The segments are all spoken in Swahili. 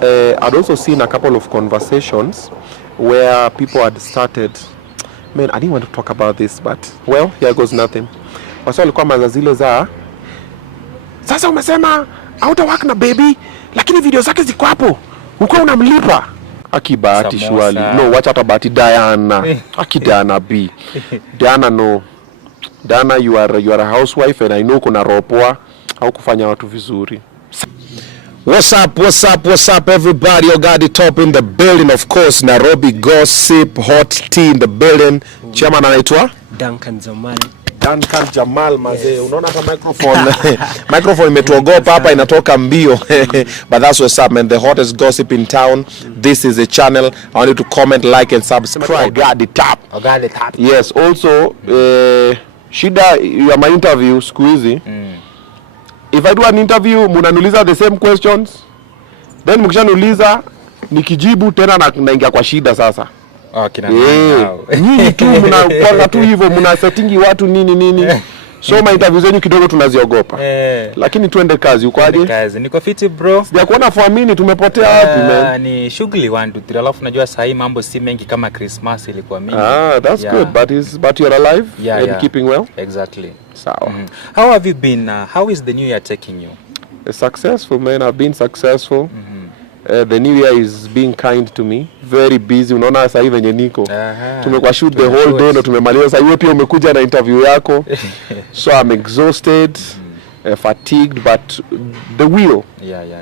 I'd also seen a couple of conversations where people had started, man, I didn't want to talk about this, but well, here goes nothing. Wasa walikuwa mazazile za sasa umesema hautawaka na baby lakini video zake ziko hapo. Uko unamlipa. Akibahati shwali. No, watch out about Diana. Diana B. Diana no. Diana, you are a housewife and I know kuna ropoa au kufanya watu vizuri. What's up everybody? You got the top in the building, of course. Nairobi gossip, hot tea in the building. Chairman anaitwa Duncan Jamal mazee. Yes. Unaona hapa microphone imetuogopa hapa inatoka mbio. But that's what's up, man. The hottest gossip in town. This is a channel. I want you to comment, like and subscribe. Got the top. Yes, also shida ya my interview siku hizi. If I do an interview, munaniuliza the same questions. Then mkishaniuliza nikijibu tena naingia kwa shida sasa. Nyinyi tu mnakwanga tu hivyo, mna settingi watu nini. So my interview zenyu kidogo tunaziogopa. Lakini tuende kazi. Uko aje? Kazi. Niko fiti bro. Sijakuona for a minute, tumepotea wapi man? Ni shughuli 1 2 3. Alafu najua saa hii mambo si mengi kama Christmas ilikuwa mingi. That's good, but you're alive and keeping well. Exactly. Sawa. How have you been? How is the new year taking you? Successful, man. I've been successful. The new year is being kind to me. Very busy. Unaona sasa hivi venye niko. Tumekuwa shoot the whole day na tumemaliza. Sasa hiyo pia umekuja na interview yako. So I'm exhausted, fatigued, but the will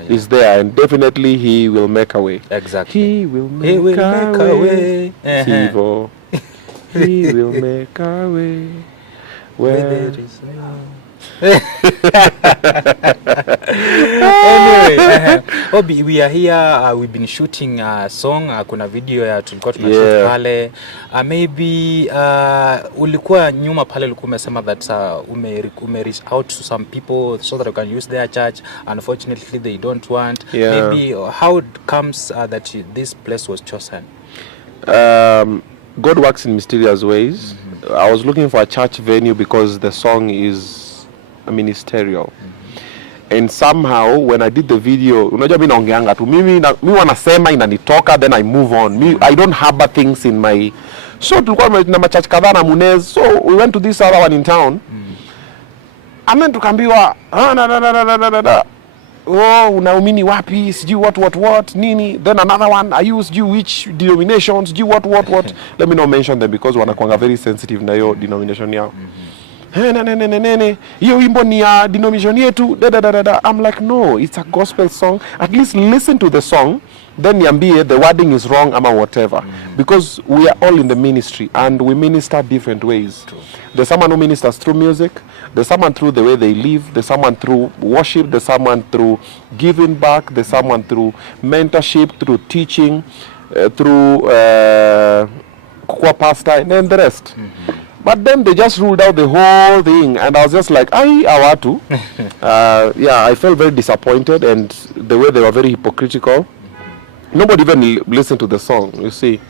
is there and definitely he will make a way. Exactly. He will make a way. Sivo. He will make a way. Where there is no. Anyway, Obi, we are here. We've been shooting a song. Kuna video ya tulikuwa tunashoot pale. Maybe ulikuwa nyuma pale ulikuwa umesema that ume reach out to some people so that you can use their church. Unfortunately, they don't want. Maybe how it comes that this place was chosen? God works in mysterious ways. I was looking for a church venue because the song is ministerial. And somehow when I did the video, unajua mimi naongeanga tu mimi wanasema inanitoka, then I move on. I don't harbor things in my. So tulikuwa na machurch kadhaa na Munez, so we went to this other one in town. And then tukaambiwa unaumini wapi, sijui what nini. Then another one, I used you which denominations, sijui what let me not mention them because wanakuanga very sensitive na hiyo denomination yao. Hiyo wimbo ni ya denomination yetu. I'm like, no, it's a gospel song. At least listen to the song, then niambie the wording is wrong ama whatever. Because we are all in the ministry and we minister different ways. There's someone who ministers through music, there's someone through the way they live, there's someone through worship, there's someone through giving back, there's someone through mentorship, through teaching, through kukua pastor, and then the rest. But then they just ruled out the whole thing and I was just like, awatu. I felt very disappointed and the way they were very hypocritical. Nobody even listened to the song, you see.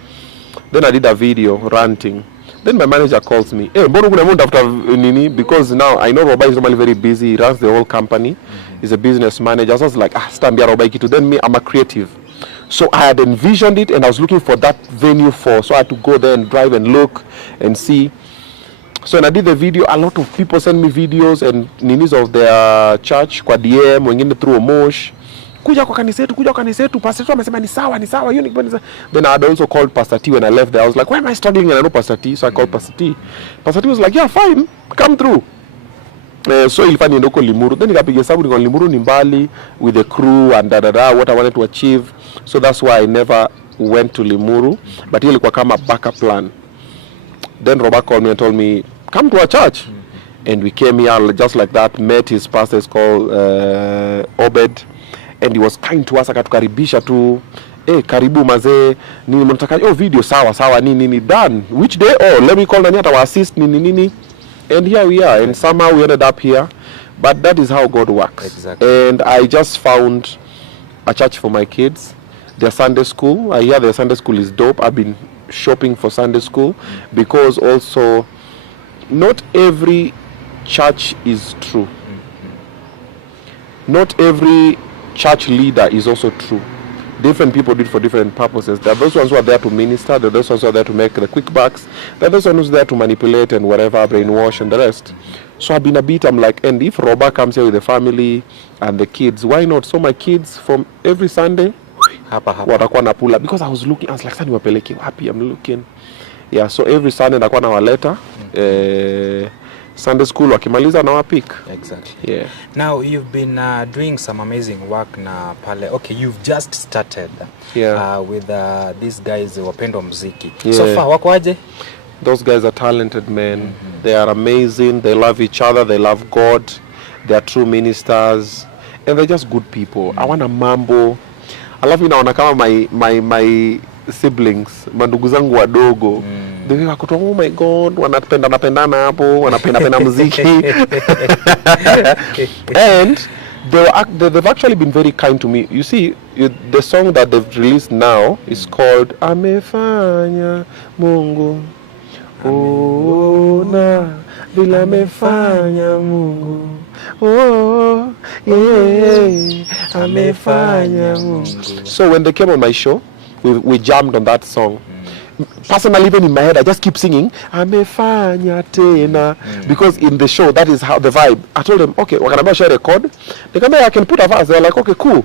Then I did a video ranting. Then my manager calls me, mbona kuna mtu after nini? Because now I know Robai is normally very busy. He runs the whole company. He's a business manager. So I was like, stambia Robai kitu. Then me, I'm a creative. So I had envisioned it and I was looking for that venue so I had to go there and drive and look and see. So when I did the video, a lot of people sent me videos and ninis of their church kwa DM, wengine through Mosh. Kuja kwa kanisa yetu, Pastor T amesema ni sawa, hiyo ni. Then I had also called Pastor T when I left there. I was like, why am I struggling? And I know Pastor T, so I called Pastor T. Pastor T was like, yeah, fine, come through. So ilifanya niende huko Limuru. Then nikapiga hesabu niko Limuru ni mbali with the crew and what I wanted to achieve. So that's why I never went to Limuru, but hiyo ilikuwa kama backup plan. Then Robert called me and told me, come to our church. And we came here just like that, met his pastor, is called Obed, and he was kind to us, akatukaribisha tu, karibu mazee, nini mnataka, video sawa, nini, done. Which day? Let me call nani ata assist, nini. And here we are, and somehow we ended up here. But that is how God works. Exactly. And I just found a church for my kids. Their Sunday school, I hear their Sunday school is dope. I've been shopping for Sunday school because also not every church is true. Not every church leader is also true. different people do it for different purposes. There are those ones who are there to minister, there are those ones who are there to make the quick bucks, there are those ones who are there to manipulate and whatever, brainwash and the rest. So I've been a bit, I'm like, and if Robert comes here with the family and the kids, why not? So my kids from every Sunday watakuwa na pull up, because I was like, sasa niwapeleke wapi? I'm looking. Yeah, so every Sunday nakuwa nawaleta Sunday school wakimaliza na wapik. Exactly. Yeah. Now you've been doing some amazing work na pale. Okay, you've just started with these guys Wapendo Mziki. Yeah. So far wako aje? Those guys are talented men. They are amazing. They love each other. They love God. They are true ministers, and they're just good people. I want a mambo. I love naona kama my siblings, mandugu zangu wadogo. The way wako, oh my God, wanapendana hapo, wanapenda muziki. And they've actually been very kind to me. You see, the song that they've released now is called Amefanya Mungu. Ona vile amefanya Mungu. Oh, yeah, amefanya Mungu. So when they came on my show, we jammed on that song. Personally, even in my head, I just keep singing Amefanya Tena, because in the show, that is how the vibe. I told them, okay, we're gonna share a record. They come there, I can put a verse. They're like, okay, cool.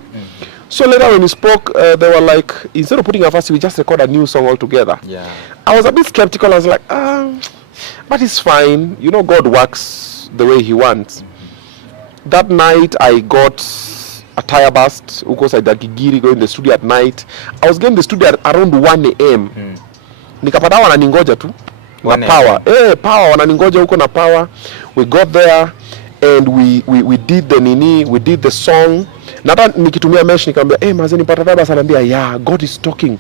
So later when we spoke, they were like, instead of putting a verse, we just record a new song altogether. Yeah. I was a bit skeptical. I was like, but it's fine. You know, God works the way He wants. That night, I got a tire burst. Because I did Gigiri, go in the studio at night. I was getting the studio at around 1 a.m. Nikapata wananingoja tu na power. Power wananingoja huko na power. We got there and we did the song. Nata nikitumia mesh nikamwambia, mazee nipata baba sana, anambia, yeah, God is talking.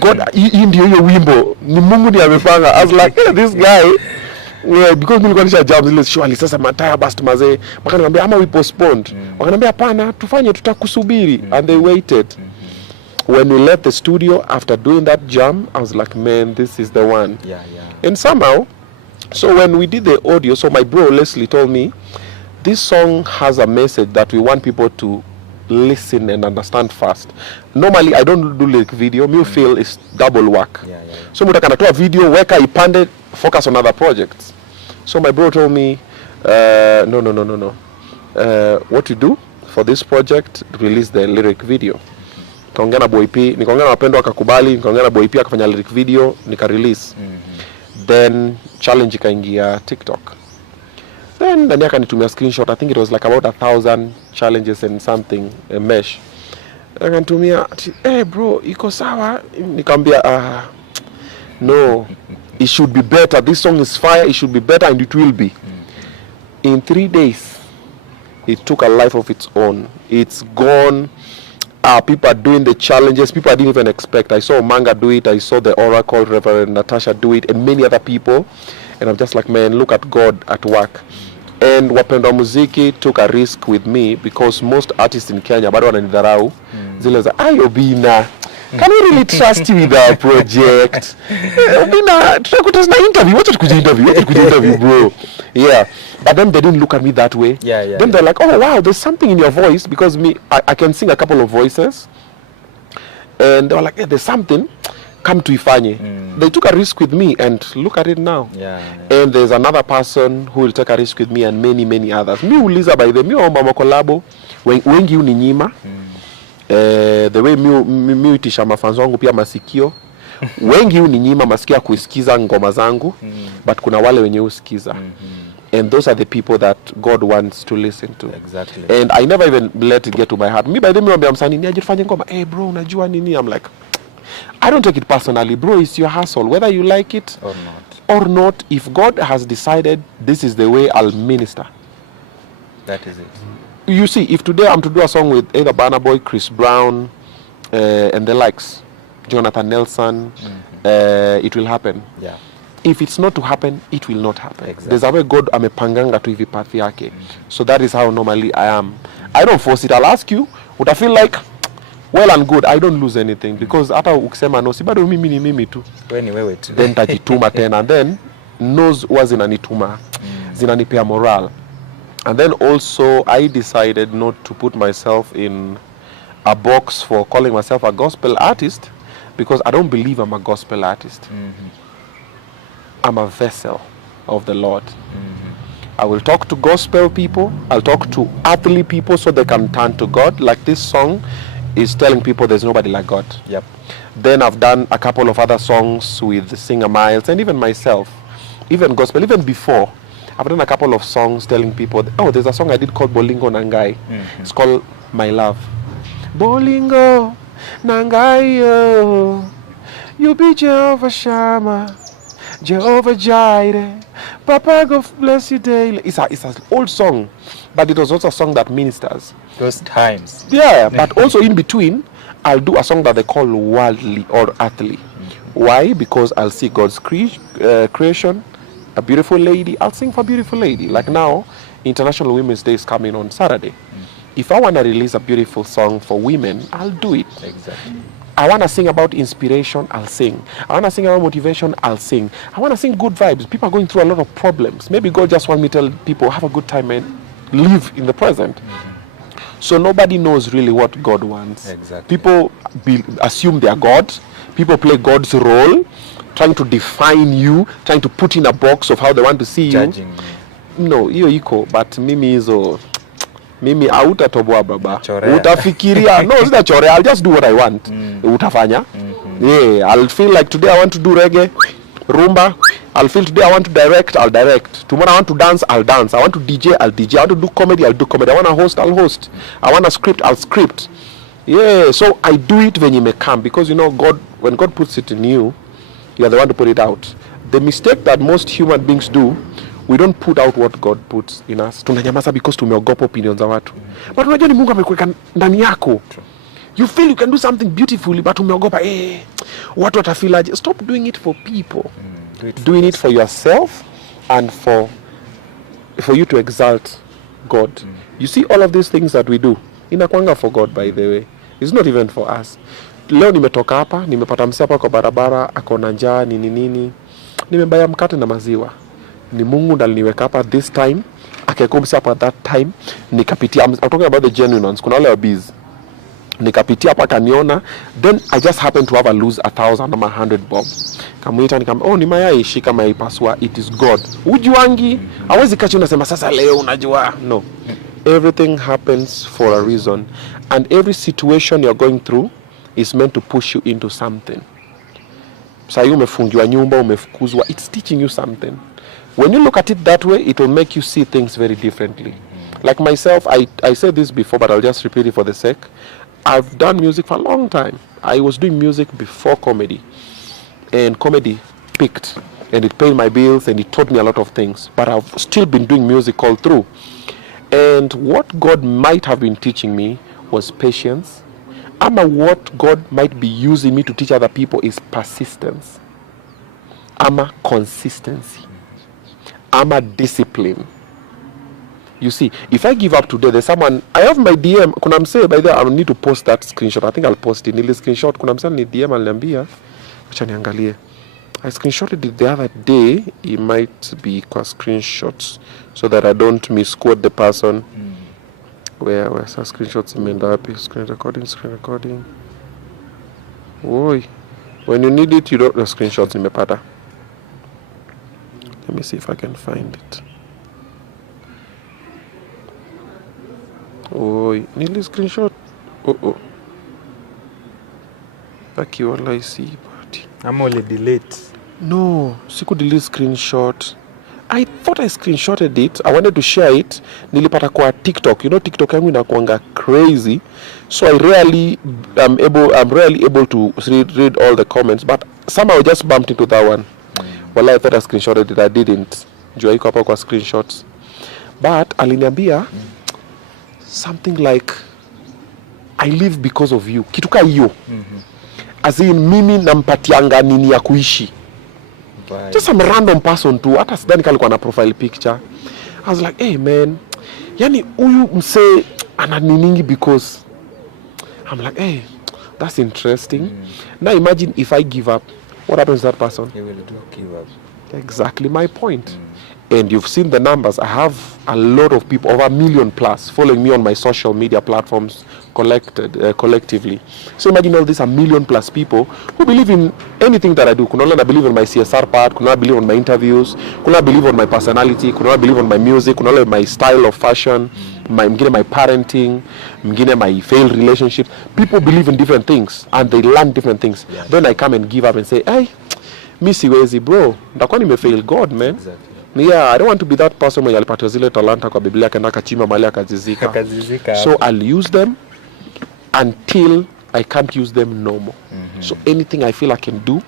God, hii ndio hiyo wimbo. Ni Mungu ndiye amepanga. I was like, this guy, because nilikuwa nisha jam zile surely sasa mataya bust mazee. Wakaniambia ama we postponed. Wakaniambia hapana, tufanye, tutakusubiri. And they waited. When we left the studio after doing that jam, I was like, man, this is the one. Yeah. And somehow, so when we did the audio, so my bro Leslie told me, this song has a message that we want people to listen and understand fast. Normally, I don't do lyric video. Me feel it's double work. Yeah. So muta kanatoa video, weka ipande, focus on other projects. So my bro told me, no. What you do for this project, release the lyric video. Nikaongea na Boy P, nikaongea na Wapendo akakubali, nikaongea na Boy P akafanya lyric video, nika release. Then challenge ikaingia TikTok. Then ndani akanitumia screenshot. I think it was like about 1,000 challenges and something, a mesh. Akanitumia, bro, iko sawa? Nikamwambia, no, it should be better. This song is fire, it should be better, and it will be. In 3 days, it took a life of its own. It's gone. People are doing the challenges people I didn't even expect. I saw Manga do it, I saw the Oracle, Reverend Natasha do it, and many other people. And I'm just like, man, look at God at work. And Wapendo Muziki took a risk with me, because most artists in Kenya bado wananidharau. Zile za, obinna, can we really trust you with our project? Obinna, tutakutana na interview. Wacha tukuje interview, bro. Yeah. But then they didn't look at me that way. Yeah. Then they're like, oh wow, there's something in your voice, because I can sing a couple of voices. And they were like, there's something, come to ifanye. They took a risk with me, and look at it now. Yeah. And there's another person who will take a risk with me, and many others. Mi uliza by the mi omba makolabo, wengi uninyima. The way mi utisha mafanzo wangu pia masikio. Wengi uninyima masikio kuisikiza ngoma zangu, but kuna wale wenye usikiza. And those are the people that God wants to listen to. Exactly. And I never even let it get to my heart. Me by the way, I'm saying, "Nijifanye ngoma." Hey bro, unajua nini? I'm like, I don't take it personally, bro. It's your hustle, whether you like it or not. If God has decided this is the way I'll minister, that is it. You see, if today I'm to do a song with either Burna Boy, Chris Brown, and the likes, Jonathan Nelson, it will happen. Yeah. If it's not to happen, it will not happen. Exactly. There's a way God amepanganga tu hivi path yake. So that is how normally I am. I don't force it. I'll ask you, would I feel like, well and good, I don't lose anything. Because hata ukisema no, si bado mimi ni mimi tu. Wewe ni wewe tu. Then tajituma tena. And then, knows huwa zinanituma. Zinanipea moral. And then also, I decided not to put myself in a box for calling myself a gospel artist because I don't believe I'm a gospel artist. I'm a vessel of the Lord. I will talk to gospel people. I'll talk to earthly people so they can turn to God. Like this song is telling people there's nobody like God. Yep. Then I've done a couple of other songs with Singer Miles and even myself, even gospel, even before. I've done a couple of songs telling people, oh, there's a song I did called Bolingo Nangai. It's called My Love. Bolingo Nangai, oh, you be Jehovah Shammah, Jehovah Jireh, Papa God bless you daily. It's an old song, but it was also a song that ministers. Those times. Yeah, but also in between, I'll do a song that they call worldly or earthly. Why? Because I'll see God's creation, a beautiful lady. I'll sing for a beautiful lady. Like now, International Women's Day is coming on Saturday. If I want to release a beautiful song for women, I'll do it. Exactly. I want to sing about inspiration, I'll sing. I want to sing about motivation, I'll sing. I want to sing good vibes. People are going through a lot of problems. Maybe God just wants me to tell people, have a good time and live in the present. So nobody knows really what God wants. Exactly. People assume they are God. People play God's role, trying to define you, trying to put in a box of how they want to see Judging you. No, hiyo iko, but mimi hizo mimi hautatoboa baba. Chorea. Utafikiria no, sita chorea. I'll just do what I want. Utafanya. Yeah, I'll feel like today I want to do reggae, rumba. I'll feel today I want to direct, I'll direct. Tomorrow I want to dance, I'll dance. I want to DJ, I'll DJ. I want to do comedy, I'll do comedy. I want to host, I'll host. I want to script, I'll script. Yeah, so I do it when you may come, because you know God, when God puts it in you, you are the one to put it out. The mistake that most human beings do, we don't put out what God puts in us. Tunanyamaza because tumeogopa opinions za watu. But unajua ni Mungu amekuweka ndani yako. You feel you can do something beautifully, but umeogopa watu watafeel aje. Stop doing it for people. Doing it for yourself and for you to exalt God. You see all of these things that we do, inakwanga for God, by the way. It's not even for us. Leo nimetoka hapa, nimepata msee hapa kwa barabara, ako na njaa nini. Nimebaya mkate na maziwa. Ni Mungu ndiye aliniweka hapa this time, akakomsa hapa that time, nikapitia. I'm talking about the genuine ones. Kuna wale wa busy. Nikapitia hapa kaniona, then I just happened to have a lose 1,000 ama 100 bob. Kamuita ni mayai, shika mayai pasua, it is God. Ujuangi, hawezi kachi unasema sasa leo unajua. No. Everything happens for a reason, and every situation you're going through is meant to push you into something. Sasa umefungiwa nyumba, umefukuzwa, it's teaching you something. When you look at it that way, it will make you see things very differently. Like myself, I said this before, but I'll just repeat it for the sake. I've done music for a long time. I was doing music before comedy. And comedy picked. And it paid my bills and it taught me a lot of things. But I've still been doing music all through. And what God might have been teaching me was patience. What God might be using me to teach other people is persistence. Consistency. Discipline. You see, if I give up today, there's someone, I have my DM, kuna msee, by the way, I need to post that screenshot. I think I'll post it. Nili screenshot, kuna msee ni DM aliniambia, acha niangalie. I screenshotted it the other day. It might be kwa screenshots so that I don't misquote the person. Where's our screenshots imeenda wapi? Screen recording. Oi. When you need it, you don't the screenshots nimepata. Let me see if I can find it. Oi, nili screenshot. Aki wala isi party. Ama uli delete. No, siku delete screenshot. I thought I screenshotted it. I wanted to share it. Nilipata kwa TikTok. You know TikTok yangu inakuanga crazy. So I'm rarely able to read all the comments, but somehow I just bumped into that one. Well, I thought I screenshotted it. I didn't. Jua iko hapa kwa screenshots. But aliniambia something like, I live because of you. Kitu ka hiyo. As in mimi nampatianga nini ya kuishi. Just some random person tu. Hata sidhani kalikuwa na profile picture. I was like, hey man, yani huyu mse ana niningi because I'm like, hey, that's interesting. Now imagine if I give up, what happens to that person? He will do give up. Exactly my point. And you've seen the numbers. I have a lot of people, over 1 million plus, following me on my social media platforms collectively. So imagine all these 1 million plus people who believe in anything that I do. Kuna wale believe in my CSR part, kuna believe on my interviews, kuna believe on my personality, kuna believe on my music, kuna wale my style of fashion, my parenting, my failed relationship. People believe in different things and they learn different things. Yeah. Then I come and give up and say, hey, mi siwezi bro, ndakuwa nimefail God, man. Exactly. Yeah, I don't want to be that person mwenye alipata zile talanta kwa Biblia akaenda akachimba mahali akazizika. So I'll use them until I can't use them no more. So anything I feel I can do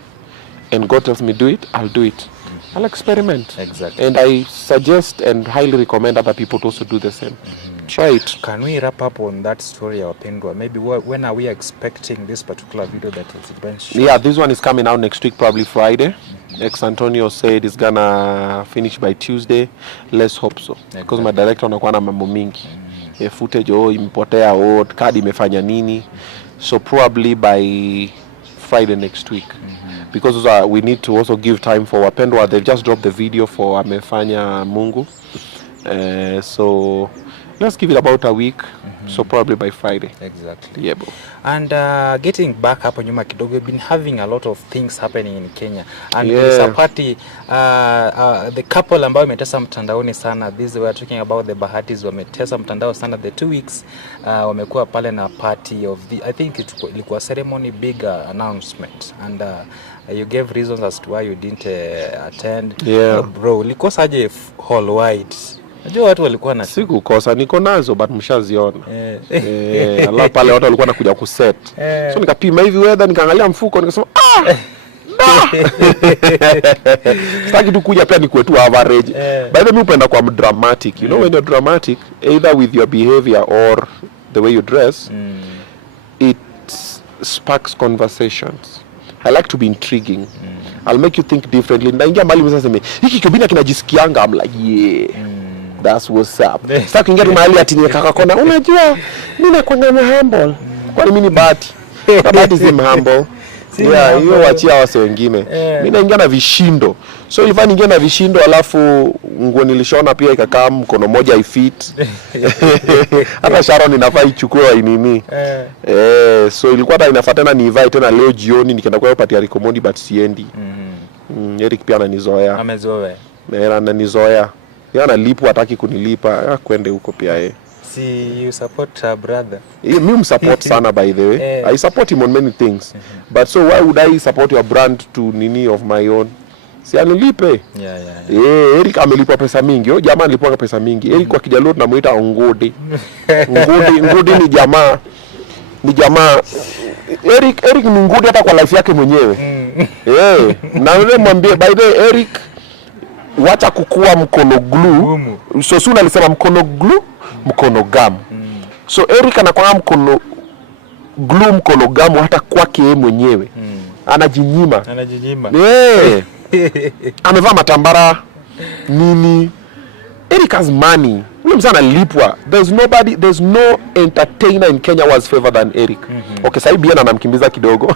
and God tells me do it, I'll do it. I'll experiment. Exactly. And I suggest and highly recommend other people to also do the same. Try it. Can we wrap up on that story, Wapendwa? Maybe when are we expecting this particular video that is being shown? Yeah, this one is coming out next week, probably Friday. Ex-Antonio said it's gonna finish by Tuesday. Let's hope so. Because my director anakuwa na mambo mingi. Footage imepotea, card imefanya nini. So probably by Friday next week. Because we need to also give time for Wapendwa. They've just dropped the video for Amefanya Mungu. So let's give it about a week. So probably by Friday. Exactly. Yeah, bro. And getting back hapo nyuma kidogo, we've been having a lot of things happening in Kenya. And there's a party, the couple ambao imetesa mtandaoni sana. These were talking about the Bahatis wametesa mtandao sana. The 2 weeks wamekuwa pale na party of the, I think ilikuwa ceremony, big announcement. And you gave reasons as to why you didn't attend. Yeah. Bro, likosaje hall wide? Najua watu walikuwa na sikukosa, niko nazo but mshaziona. Allah pale watu walikuwa nakuja kuset. So nikapima hivi weather, nikaangalia mfuko, nikasema sitaki tu kuja pia nikuwe tu average. By the way, upenda kwa dramatic. You know, when you're dramatic, either with your behavior or the way you dress, it sparks conversations. I like to be intriguing. I'll make you think differently. Naingia mbali msaseme, hiki kibina kinajisikianga. I'm like, yeah. That's what's up. Sasa kuingia mahali ati nikaka kona, unajua mimi nakwanga humble. Kwani mimi ni bahati? Bahati si humble. Yeah, hiyo wachia wase wengine. Mimi naingia na vishindo. So ilifanya ningia na vishindo, alafu nguo nilishona pia ikakaa mkono moja ifit. Hata Sharon inafaa ichukue inini. So ilikuwa hata inafaa tena nivae tena leo jioni nikaenda kwa party ya Rikomondi but siendi. Eric pia ananizoea. Amezoea. Ananizoea. Yeye analipa, hataki kunilipa, kwende huko pia yeye. See, you support her brother. Mimi support sana by the way. I support him on many things. But so why would I support your brand to nini of my own? Si anilipe. Yeah. Eric amelipa pesa mingi. Yo jamaa alipwa pesa mingi. Eric kwa Kijaluo tunamuita Ngodi. Ngodi ni jamaa. Eric ni Ngodi hata kwa life yake mwenyewe. Na wewe mwambie by the way Eric, wacha kukua mkono glue. So Suna alisema mkono glue, mkono gamu. So Eric anakuwa mkono glue, mkono gamu hata kwake yeye mwenyewe. Anajinyima. Amevaa matambara nini. Eric has money. Ule msana lipwa. There's no entertainer in Kenya was favored than Eric. Okay, sasa hivi anamkimbiza kidogo.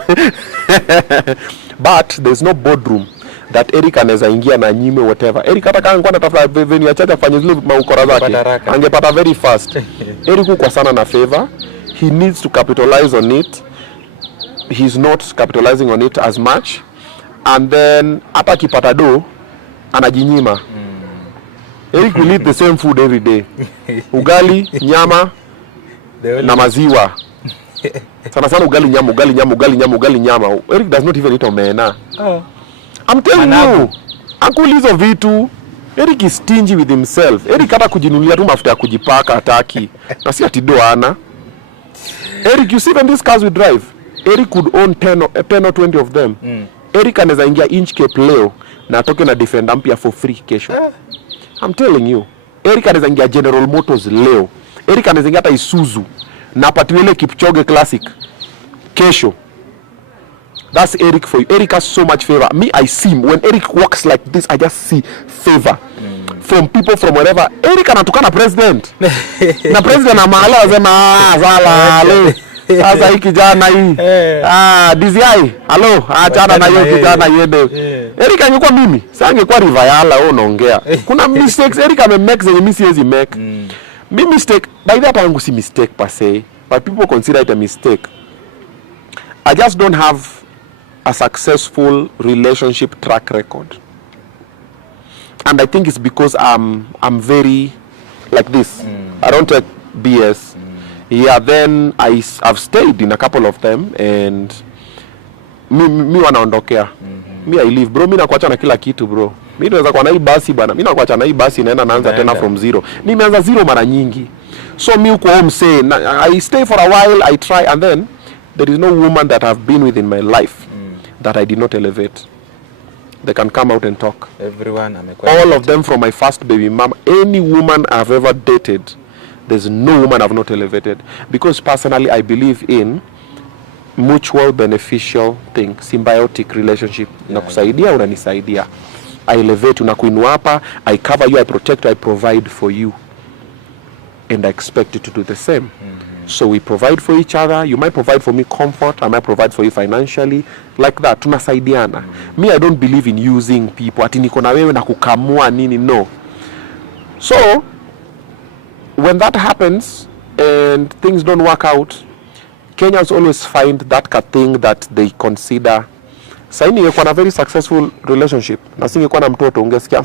But there's no boardroom that Eric anaweza ingia na nyime whatever. Eric hata kama angekuwa anatafuta venue ya chacha afanye zile maukora zake, angepata very fast. Eric kwa sana na favor. He needs to capitalize on it. He's not capitalizing on it as much. And then hata kipata do anajinyima. Eric will eat the same food every day. Ugali, nyama na maziwa. Sana ugali nyama. Eric does not even eat omena. I'm telling you, akulizo vitu. Eric is stingy with himself. Eric hata kujinunulia tu mafuta ya kujipaka hataki. Na si ati doana. Eric, you see when these cars we drive, Eric could own 10 or 20 of them. Eric anaweza ingia inch cape leo na atoke na Defender mpya for free kesho. I'm telling you. Eric anaweza ingia General Motors leo. Eric anaweza ingia hata Isuzu na patiwele Kipchoge Classic kesho. That's Eric for you. Eric has so much favor. Me, I see him. When Eric walks like this, I just see favor from people from wherever. Eric anatukana president. Na president na mahala wazema zala. Sasa hii kijana hii. DCI. Hello. Achana na hiyo kijana yende. Eric angekuwa mimi. Sasa angekuwa Rivayala wewe unaongea. Kuna mistakes Eric amemake zenye mimi siwezi make. Me mistake. By that time si mistake per se, but people consider it a mistake. I just don't have a successful relationship track record. And I think it's because I'm very like this. I don't take BS. Yeah, then I've stayed in a couple of them and mi wanaondokea. Me I leave bro, mi nakuacha na kila kitu bro. Mi naweza kwa na hii basi bana. Mi nakuacha na hii basi naanza tena from zero. Nimeanza zero mara nyingi. So me uko home say I stay for a while, I try, and then there is no woman that I've been with in my life that I did not elevate. They can come out and talk. Everyone, all of them from my first baby mama. Any woman I've ever dated, there's no woman I've not elevated. Because personally, I believe in mutual beneficial thing, symbiotic relationship. Nakusaidia, unanisaidia. I elevate, unakuinua hapa, I cover you, I protect you, I provide for you. And I expect you to do the same. So we provide for each other. You might provide for me comfort. I might provide for you financially. Like that. Tunasaidiana. Me, I don't believe in using people. Ati niko na wewe na kukamua nini. No. So, when that happens and things don't work out, Kenyans always find that thing that they consider. Sasa ningekuwa na very successful relationship. Na singekuwa na mtoto ungesikia,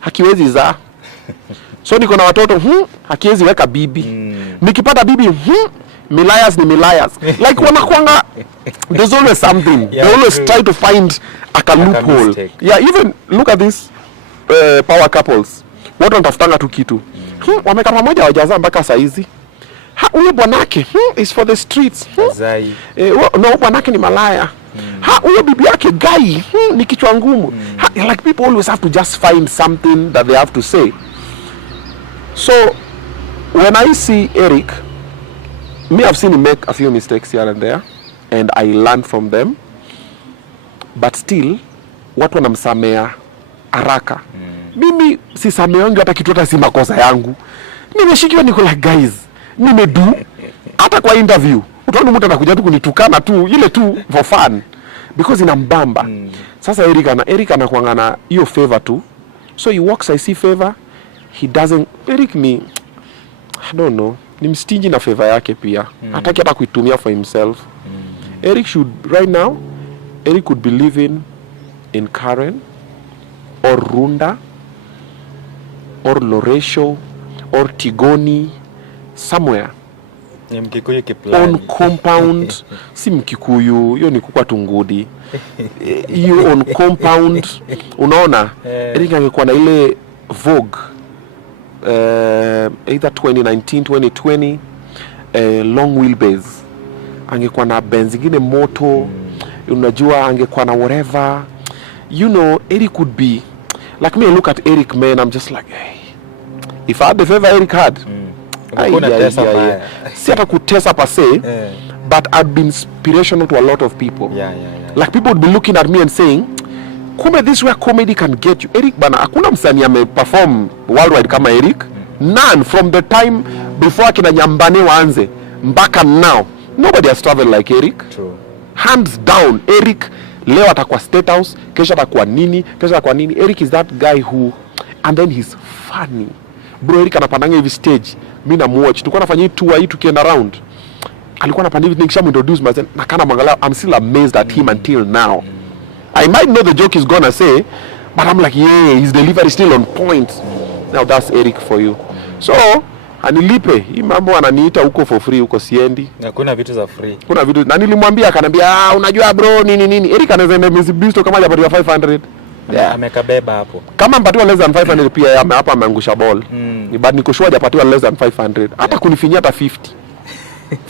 hakiwezi zaa. So niko na watoto, hakiwezi weka bibi. Nikipata bibi, Milayas ni Milayas. Like wanakuanga, there's always something. They always try to find a loophole. Yeah, even look at this power couples. Watu wanatafutanga tu kitu. Wameka pamoja wajaza mpaka saa hizi. Huyo bwanake is for the streets. No, bwanake ni malaya. Huyo bibi yake guy ni kichwa ngumu. Like people always have to just find something that they have to say. So when I see Eric, I've seen him make a few mistakes here and there, and I learn from them. But still, watu wanamsamea haraka. Mimi sisameangi hata kitu, hata si makosa yangu. Nimeshikiwa niko like guys, nimedu hata kwa interview. Utaona mtu anakuja tu kunitukana tu, ile tu for fun because inambamba. Sasa Eric anakuangana hiyo favor tu. So he walks, I see favor. He doesn't. Eric ni, I don't know, ni mstingi na favor yake pia. Hataki hata kuitumia for himself. Eric should, right now, Eric could be living in Karen or Runda or Loresho or Tigoni, somewhere. On compound. Si Mkikuyu, hiyo ni kukua Tungudi. You on compound. Unaona, Eric angekuwa na ile Vogue. Either 2019, 2020, long wheelbase. Angekuwa na Benz zingine moto, unajua angekuwa na whatever. You know, Eric could be, like me, I look at Eric, man, I'm just like, hey, if I had the favor Eric had, si hata kutesa per se, but I'd been inspirational to a lot of people. Like people would be looking at me and saying, kumbe this where comedy can get you. Eric bana, hakuna msanii ameperform worldwide kama Eric. None from the time before akina Nyambane waanze mpaka now. Nobody has traveled like Eric. True. Hands down, Eric leo atakuwa State House, kesho atakuwa nini, kesho atakuwa nini. Eric is that guy who, and then he's funny. Bro, Eric anapandanga hivi stage. Mimi na watch. Tulikuwa nafanya hii tour hii tukienda around. Alikuwa anapanda hivi nikisha introduce myself. Na kana mwangalia, I'm still amazed at him until now. I might know the joke he's gonna say, but I'm like, yeah, his delivery is still on point. Now that's Eric for you. So, anilipe. Hii mambo ananiita huko for free, huko siendi. Hakuna vitu za free. Kuna vitu, na nilimwambia akanambia, unajua bro, nini. Eric anaweza enda Mitsubishi kama hajapatiwa 500. Yeah. Amekabeba hapo. Kama mpatiwa less than 500 pia hapa ameangusha ball. But niko sure hajapatiwa less than 500. Hata kunifinyia hata 50.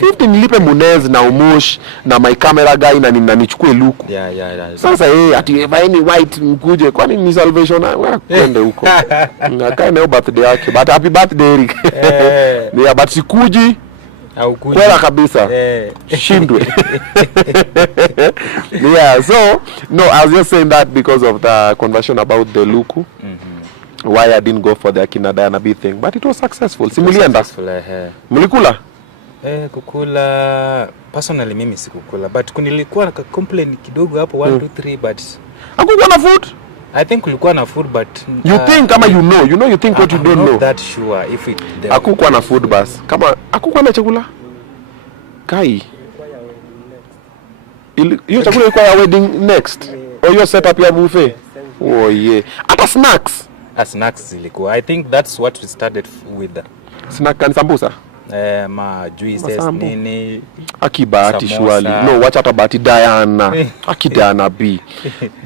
50 nilipe Munez na Umush na my camera guy na nichukue luku. Sasa ati any white mkuje, kwani ni salvation wewe kwende huko. Ngakaa nayo birthday yake, but happy birthday Eric. Yeah, but sikuji au kuji kwela kabisa. Shindwe. Yeah, so no, I was just saying that because of the conversation about the luku. Why I didn't go for the Akina Diana B thing, but it was successful. Simulienda. Mulikula? Kukula personally mimi sikukula, but kunilikuwa na complain kidogo hapo 1 2 3, but hakukuwa na food. I think kulikuwa na food, but you think kama you think what you don't know. I'm not that sure if it hakukuwa na food bas. Kama hakukuwa na chakula kai hiyo chakula ilikuwa ya wedding next or your setup ya buffet. Oh yeah, hata snacks. Snacks zilikuwa, I think that's what we started with. Snack kan sambusa ma juices nini akibati surely no, wacha hata bati Diana akidana B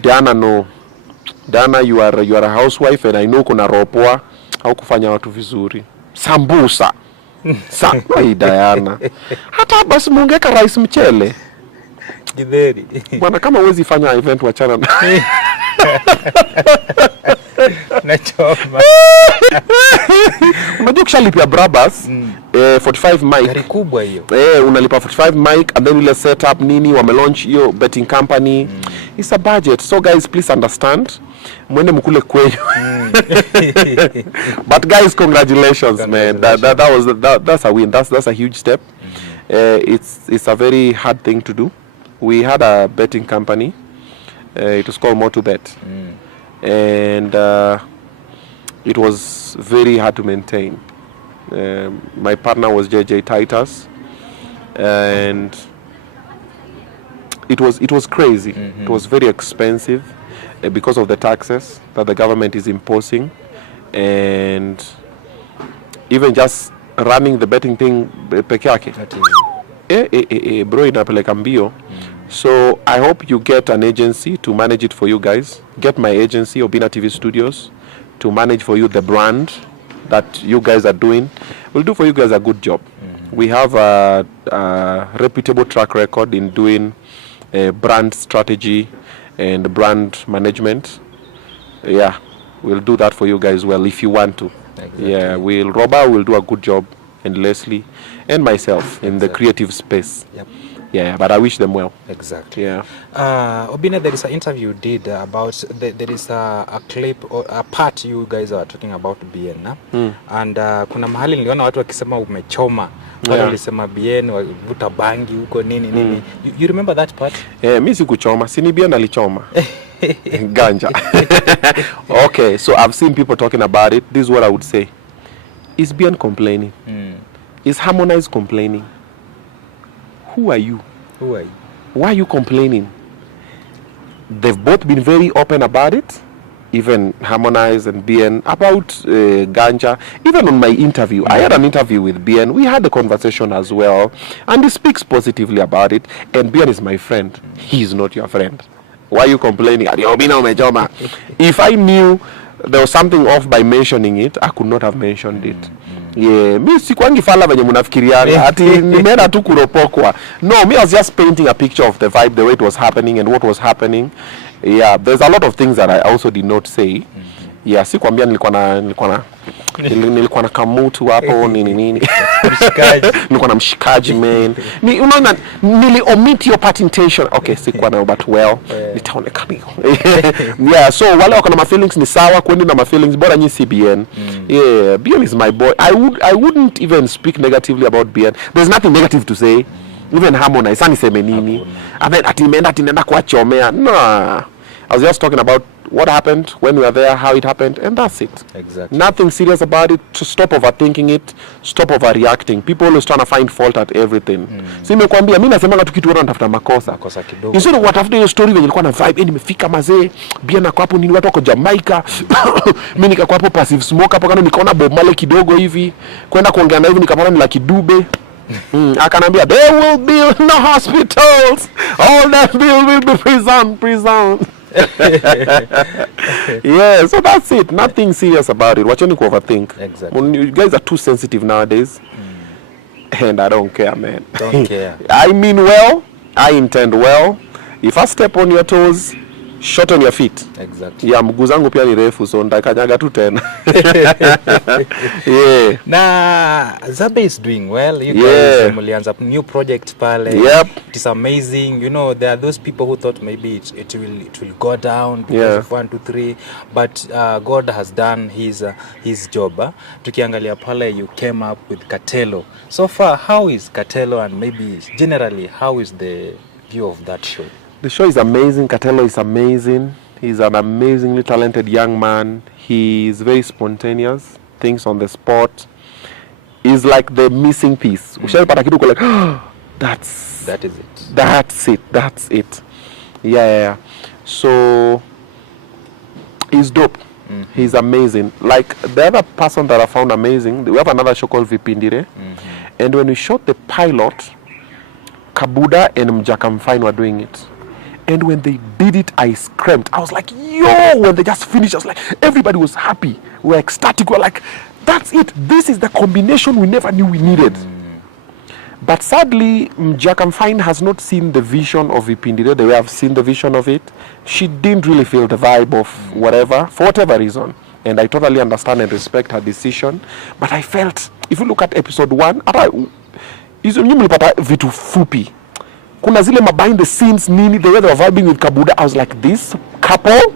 Diana no, Diana you are a housewife and I know kuna ropoa au kufanya watu vizuri. Sambusa Wai Diana hata basi muongeka rice mchele githeri bwana, kama uwezi fanya event wachana na nachoma. Unajua ukishalipia Brabus 45 mic gari kubwa hiyo, unalipa 45 mic and then ile setup nini wame launch hiyo betting company. It's a budget, so guys please understand, mwende mkule kwenyu. But guys, congratulations man, that's a win, that's a huge step. It's a very hard thing to do. We had a betting company, it was called Motobet, and it was very hard to maintain. My partner was JJ Titus, and it was crazy. It was very expensive because of the taxes that the government is imposing, and even just running the betting thing peke yake bro inapeleka mbio. So I hope you get an agency to manage it for you guys. Get my agency, Obinna TV Studios, to manage for you the brand that you guys are doing. We'll do for you guys a good job. We have a reputable track record in doing brand strategy and brand management. Yeah, we'll do that for you guys well if you want to. Exactly. Yeah, Robert will do a good job, and Leslie and myself in the creative space. Yep. Yeah, but I wish them well. Exactly. Yeah. Obinna, there is an interview you did about there is a clip or a part you guys are talking about BN, and kuna mahali niliona watu wakisema umechoma. Wale walisema BN wavuta bangi huko nini. You remember that part? Mimi sikuchoma, si ni BN alichoma. Ganja. Okay, so I've seen people talking about it. This is what I would say. Is BN complaining? Is Harmonize complaining? Who are you? Why are you complaining? They've both been very open about it. Even Harmonize and BN about ganja. Even on my interview, I had an interview with BN. We had a conversation as well, and he speaks positively about it. And BN is my friend. He is not your friend. Why are you complaining? If I knew there was something off by mentioning it, I could not have mentioned it. Yeah, mi sikwangi fala venye mnafikiriana ati nimeenda tu kuropokwa. No, me I was just painting a picture of the vibe, the way it was happening and what was happening. Yeah, there's a lot of things that I also did not say. Yeah, sikwambia nilikuwa na kamutu hapo nini. Nilikuwa na mshikaji man. Unaona nili omit your part intention. Okay, sikuwa na but well. Nitaonekana. Yeah, so wale wako na my feelings ni sawa, kwenda na my feelings bora nyi CBN. Yeah, BN is my boy. I wouldn't even speak negatively about BN. There's nothing negative to say. Even Harmonize sani seme nini. Atimeenda tinenda kuachomea. No. I was just talking about what happened when we were there, how it happened, and that's it. Exactly. Nothing serious about it. To stop overthinking it, stop overreacting. People always trying to find fault at everything. Si nimekwambia mimi nasema tu kitu natafuta makosa kidogo. Instead of watafuta hiyo story venye ilikuwa na vibe, nimefika mazee, BN ako hapo nini, watu wako Jamaica. Mimi nikakuwa hapo passive smoke hapo kana nikaona Bob Marley kidogo hivi. Kwenda kuongea na hivi nikapata ni Lucky Dube. Akanambia there will be no hospitals. All that will be prison. Yeah, so that's it. Nothing serious about it. Wacheni ku overthink. Exactly. You guys are too sensitive nowadays. And I don't care, man. Don't care. I mean well. I intend well. If I step on your toes, shorten your feet. Exactly. Yeah, mguu zangu pia ni refu, so nitakanyaga tu tena. Yeah. Na Zabe is doing well. You Yeah. guys mlianza new project pale. Yep. It is amazing. You know, there are those people who thought maybe it will go down because of 1, 2, 3, but God has done his job. Tukiangalia pale, you came up with Katelo. So far, how is Katelo, and maybe generally how is the view of that show? The show is amazing. Katelo is amazing. He's an amazingly talented young man. He is very spontaneous, thinks on the spot. He's like the missing piece. Ushaipata kitu uko like, that is it. That's it. Yeah. So he's dope. He's amazing. Like the other person that I found amazing, we have another show called Vipindire. And when we shot the pilot, Kabuda and Mjakamfine were doing it. And when they did it, I screamed. I was like, yo, when they just finished, I was like, everybody was happy. We were ecstatic. We were like, that's it. This is the combination we never knew we needed. But sadly, Mjakamfine has not seen the vision of Vipindire the way I've seen the vision of it. She didn't really feel the vibe of whatever, for whatever reason. And I totally understand and respect her decision. But I felt, if you look at episode 1, hizo nyinyi mlipata vitu fupi. Kuna zile behind the scenes nini, the way they were vibing with Kabuda, I was like, this couple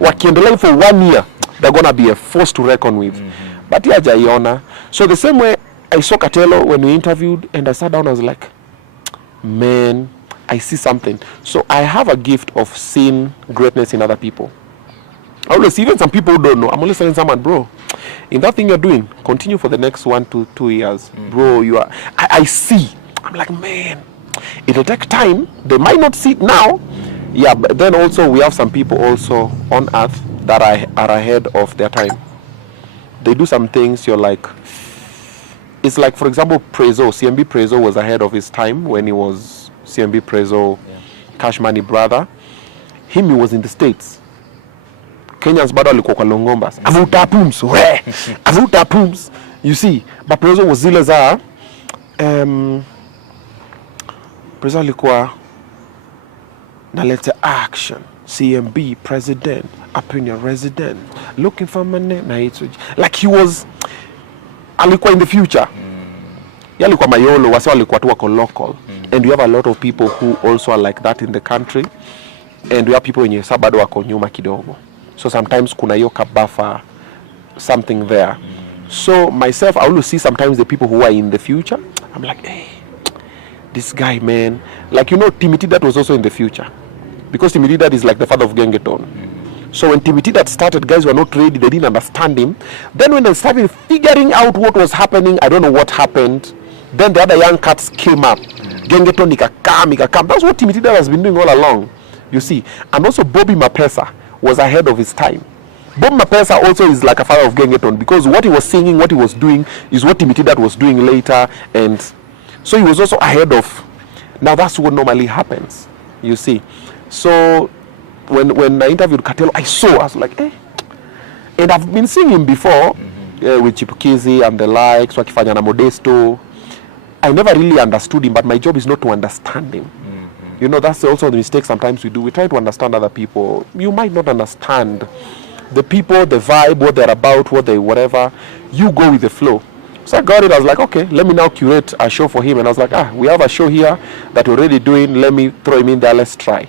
wakiendelea for 1 year, they're gonna be a force to reckon with. But yeah, jaiona. So the same way I saw Katelo when we interviewed, and I sat down, I was like, man, I see something. So I have a gift of seeing greatness in other people. I always, even some people who don't know, I'm always telling someone, bro, in that thing you're doing, continue for the next 1 to 2 years. Bro, you are, I see. I'm like, man, it'll take time. They might not see it now. Yeah, but then also we have some people also on earth that are ahead of their time. They do some things you're like, it's like, for example, Prezo, CMB Prezo was ahead of his time when he was CMB Prezo, Cash Money brother. Him, he was in the States. Kenyans bado alikuwa kwa Longombas. Avuta pums. You see, but Prezo was zile za Prezo alikuwa naleta action. CMB president, up in your resident, looking for money. Like he was alikuwa in the future. Alikuwa mayolo, wase walikuwa tu wako local. And we have a lot of people who also are like that in the country. And we have people wenye sabado wako nyuma kidogo. So sometimes kuna hiyo kabafa, something there. So myself, I always see sometimes the people who are in the future. I'm like, hey, this guy, man. Like, you know, Timothy was also in the future. Because Timothy is like the father of Gengeton. So when Timothy started, guys were not ready. They didn't understand him. Then when they started figuring out what was happening, I don't know what happened. Then the other young cats came up. Gengeton ikakam. That's what Timothy has been doing all along. You see. And also Bobby Mapesa was ahead of his time. Bob Mapesa also is like a father of Gengeton, because what he was singing, what he was doing is what Timothy was doing later. And so he was also ahead of. Now that's what normally happens. You see. So when I interviewed Katelo, I was like, eh. And I've been seeing him before with Chipukizi and the likes, wakifanya na Modesto. I never really understood him, but my job is not to understand him. You know, that's also the mistake sometimes we do. We try to understand other people. You might not understand the people, the vibe, what they're about, what they whatever. You go with the flow. So I got it. I was like, okay, let me now curate a show for him. And I was like, we have a show here that we're already doing. Let me throw him in there. Let's try.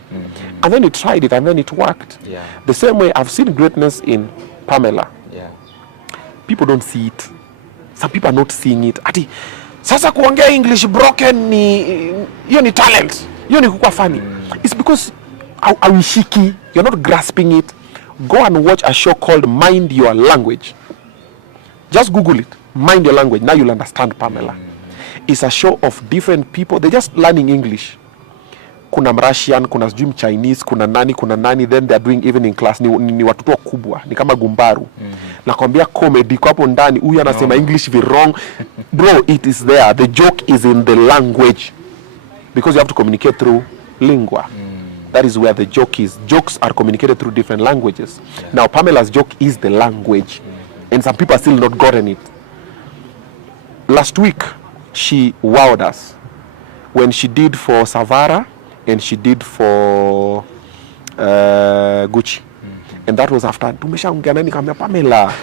And then he tried it, and then it worked. Yeah. The same way I've seen greatness in Pamela. Yeah. People don't see it. Some people are not seeing it. Ati, sasa kuongea English broken hiyo ni talent. Hiyo ni kukua funny. It's because awishiki, you're not grasping it. Go and watch a show called Mind Your Language. Just Google it. Mind Your Language. Now you'll understand Pamela. It's a show of different people. They're just learning English. Kuna Russian, kuna sijui Chinese, kuna nani, then they're doing even in class. Ni watoto wakubwa, ni kama gumbaru. Nakwambia comedy kwa hapo ndani, huyu anasema English very wrong. Bro, it is there. The joke is in the language. Because you have to communicate through lingua. That is where the joke is. Jokes are communicated through different languages. Now, Pamela's joke is the language. And some people are still not gotten it. Last week, she wowed us. When she did for Savara, and she did for Gucci. And that was after tumeshaongea nani kama Pamela,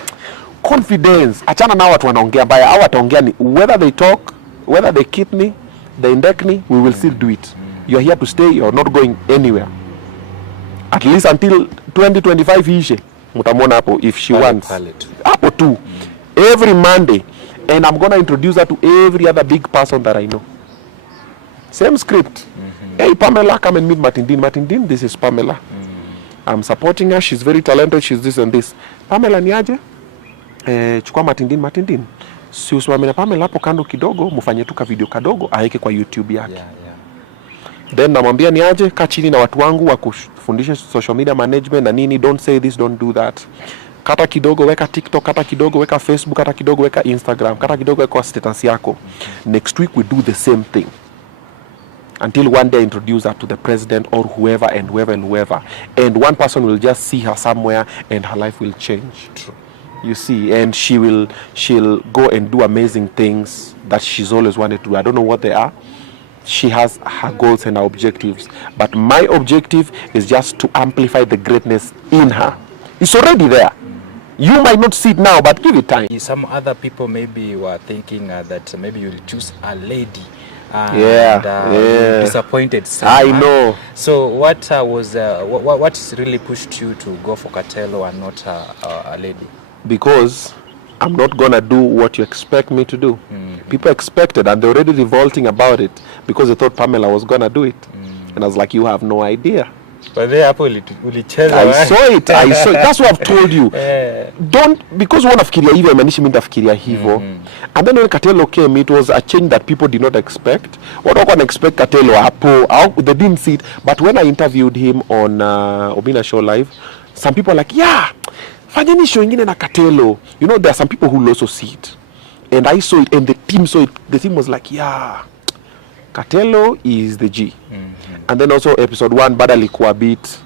confidence, achana na watu wanaongea baya, au wataongea ni whether they talk, whether they keep me, they index me, we will still do it. You're here to stay, you're not going anywhere. At least until 2025 ishe. Mutamona hapo if she wants. Hapo too. Every Monday. And I'm going to introduce her to every other big person that I know. Same script. Hey Pamela, come and meet Martindin. Martindin, this is Pamela. I'm supporting her. She's very talented. She's this and this. Pamela ni aje? Chukua Martindin. Si usimame na Pamela hapo kando kidogo, mufanye tu ka video kadogo aeke kwa YouTube yake. Then namwambia ni aje, kaa chini na watu wangu wa kufundisha social media management na nini, don't say this, don't do that. Kata kidogo weka TikTok, kata kidogo weka Facebook, kata kidogo weka Instagram, kata kidogo weka status yako. Next week we do the same thing. Until one day I introduce her to the president or whoever and whoever and whoever. And one person will just see her somewhere and her life will change. True. You see, and she'll go and do amazing things that she's always wanted to do. I don't know what they are. She has her goals and her objectives. But my objective is just to amplify the greatness in her. It's already there. You might not see it now, but give it time. Some other people maybe were thinking that maybe you'll choose a lady. Disappointed someone. I know. So what what really pushed you to go for Katelo and not a lady? Because I'm not gonna do what you expect me to do. People expected, and they're already revolting about it because they thought Pamela was gonna do it. And I was like, you have no idea. But they ulicheza. I saw it. That's what I've told you. Don't, because one nafikiria hivyo imanishi mimi nafikiria hivyo. And then when Katelo came, it was a change that people did not expect. What wako na expect Katelo hapo, they didn't see it. But when I interviewed him on Obinna Show Live, some people are like, yeah, fanyeni show ingine na Katelo. You know, there are some people who also see it. And I saw it, and the team saw it. The team was like, yeah, Katelo is the G. And then also episode 1, bada likuwa beat.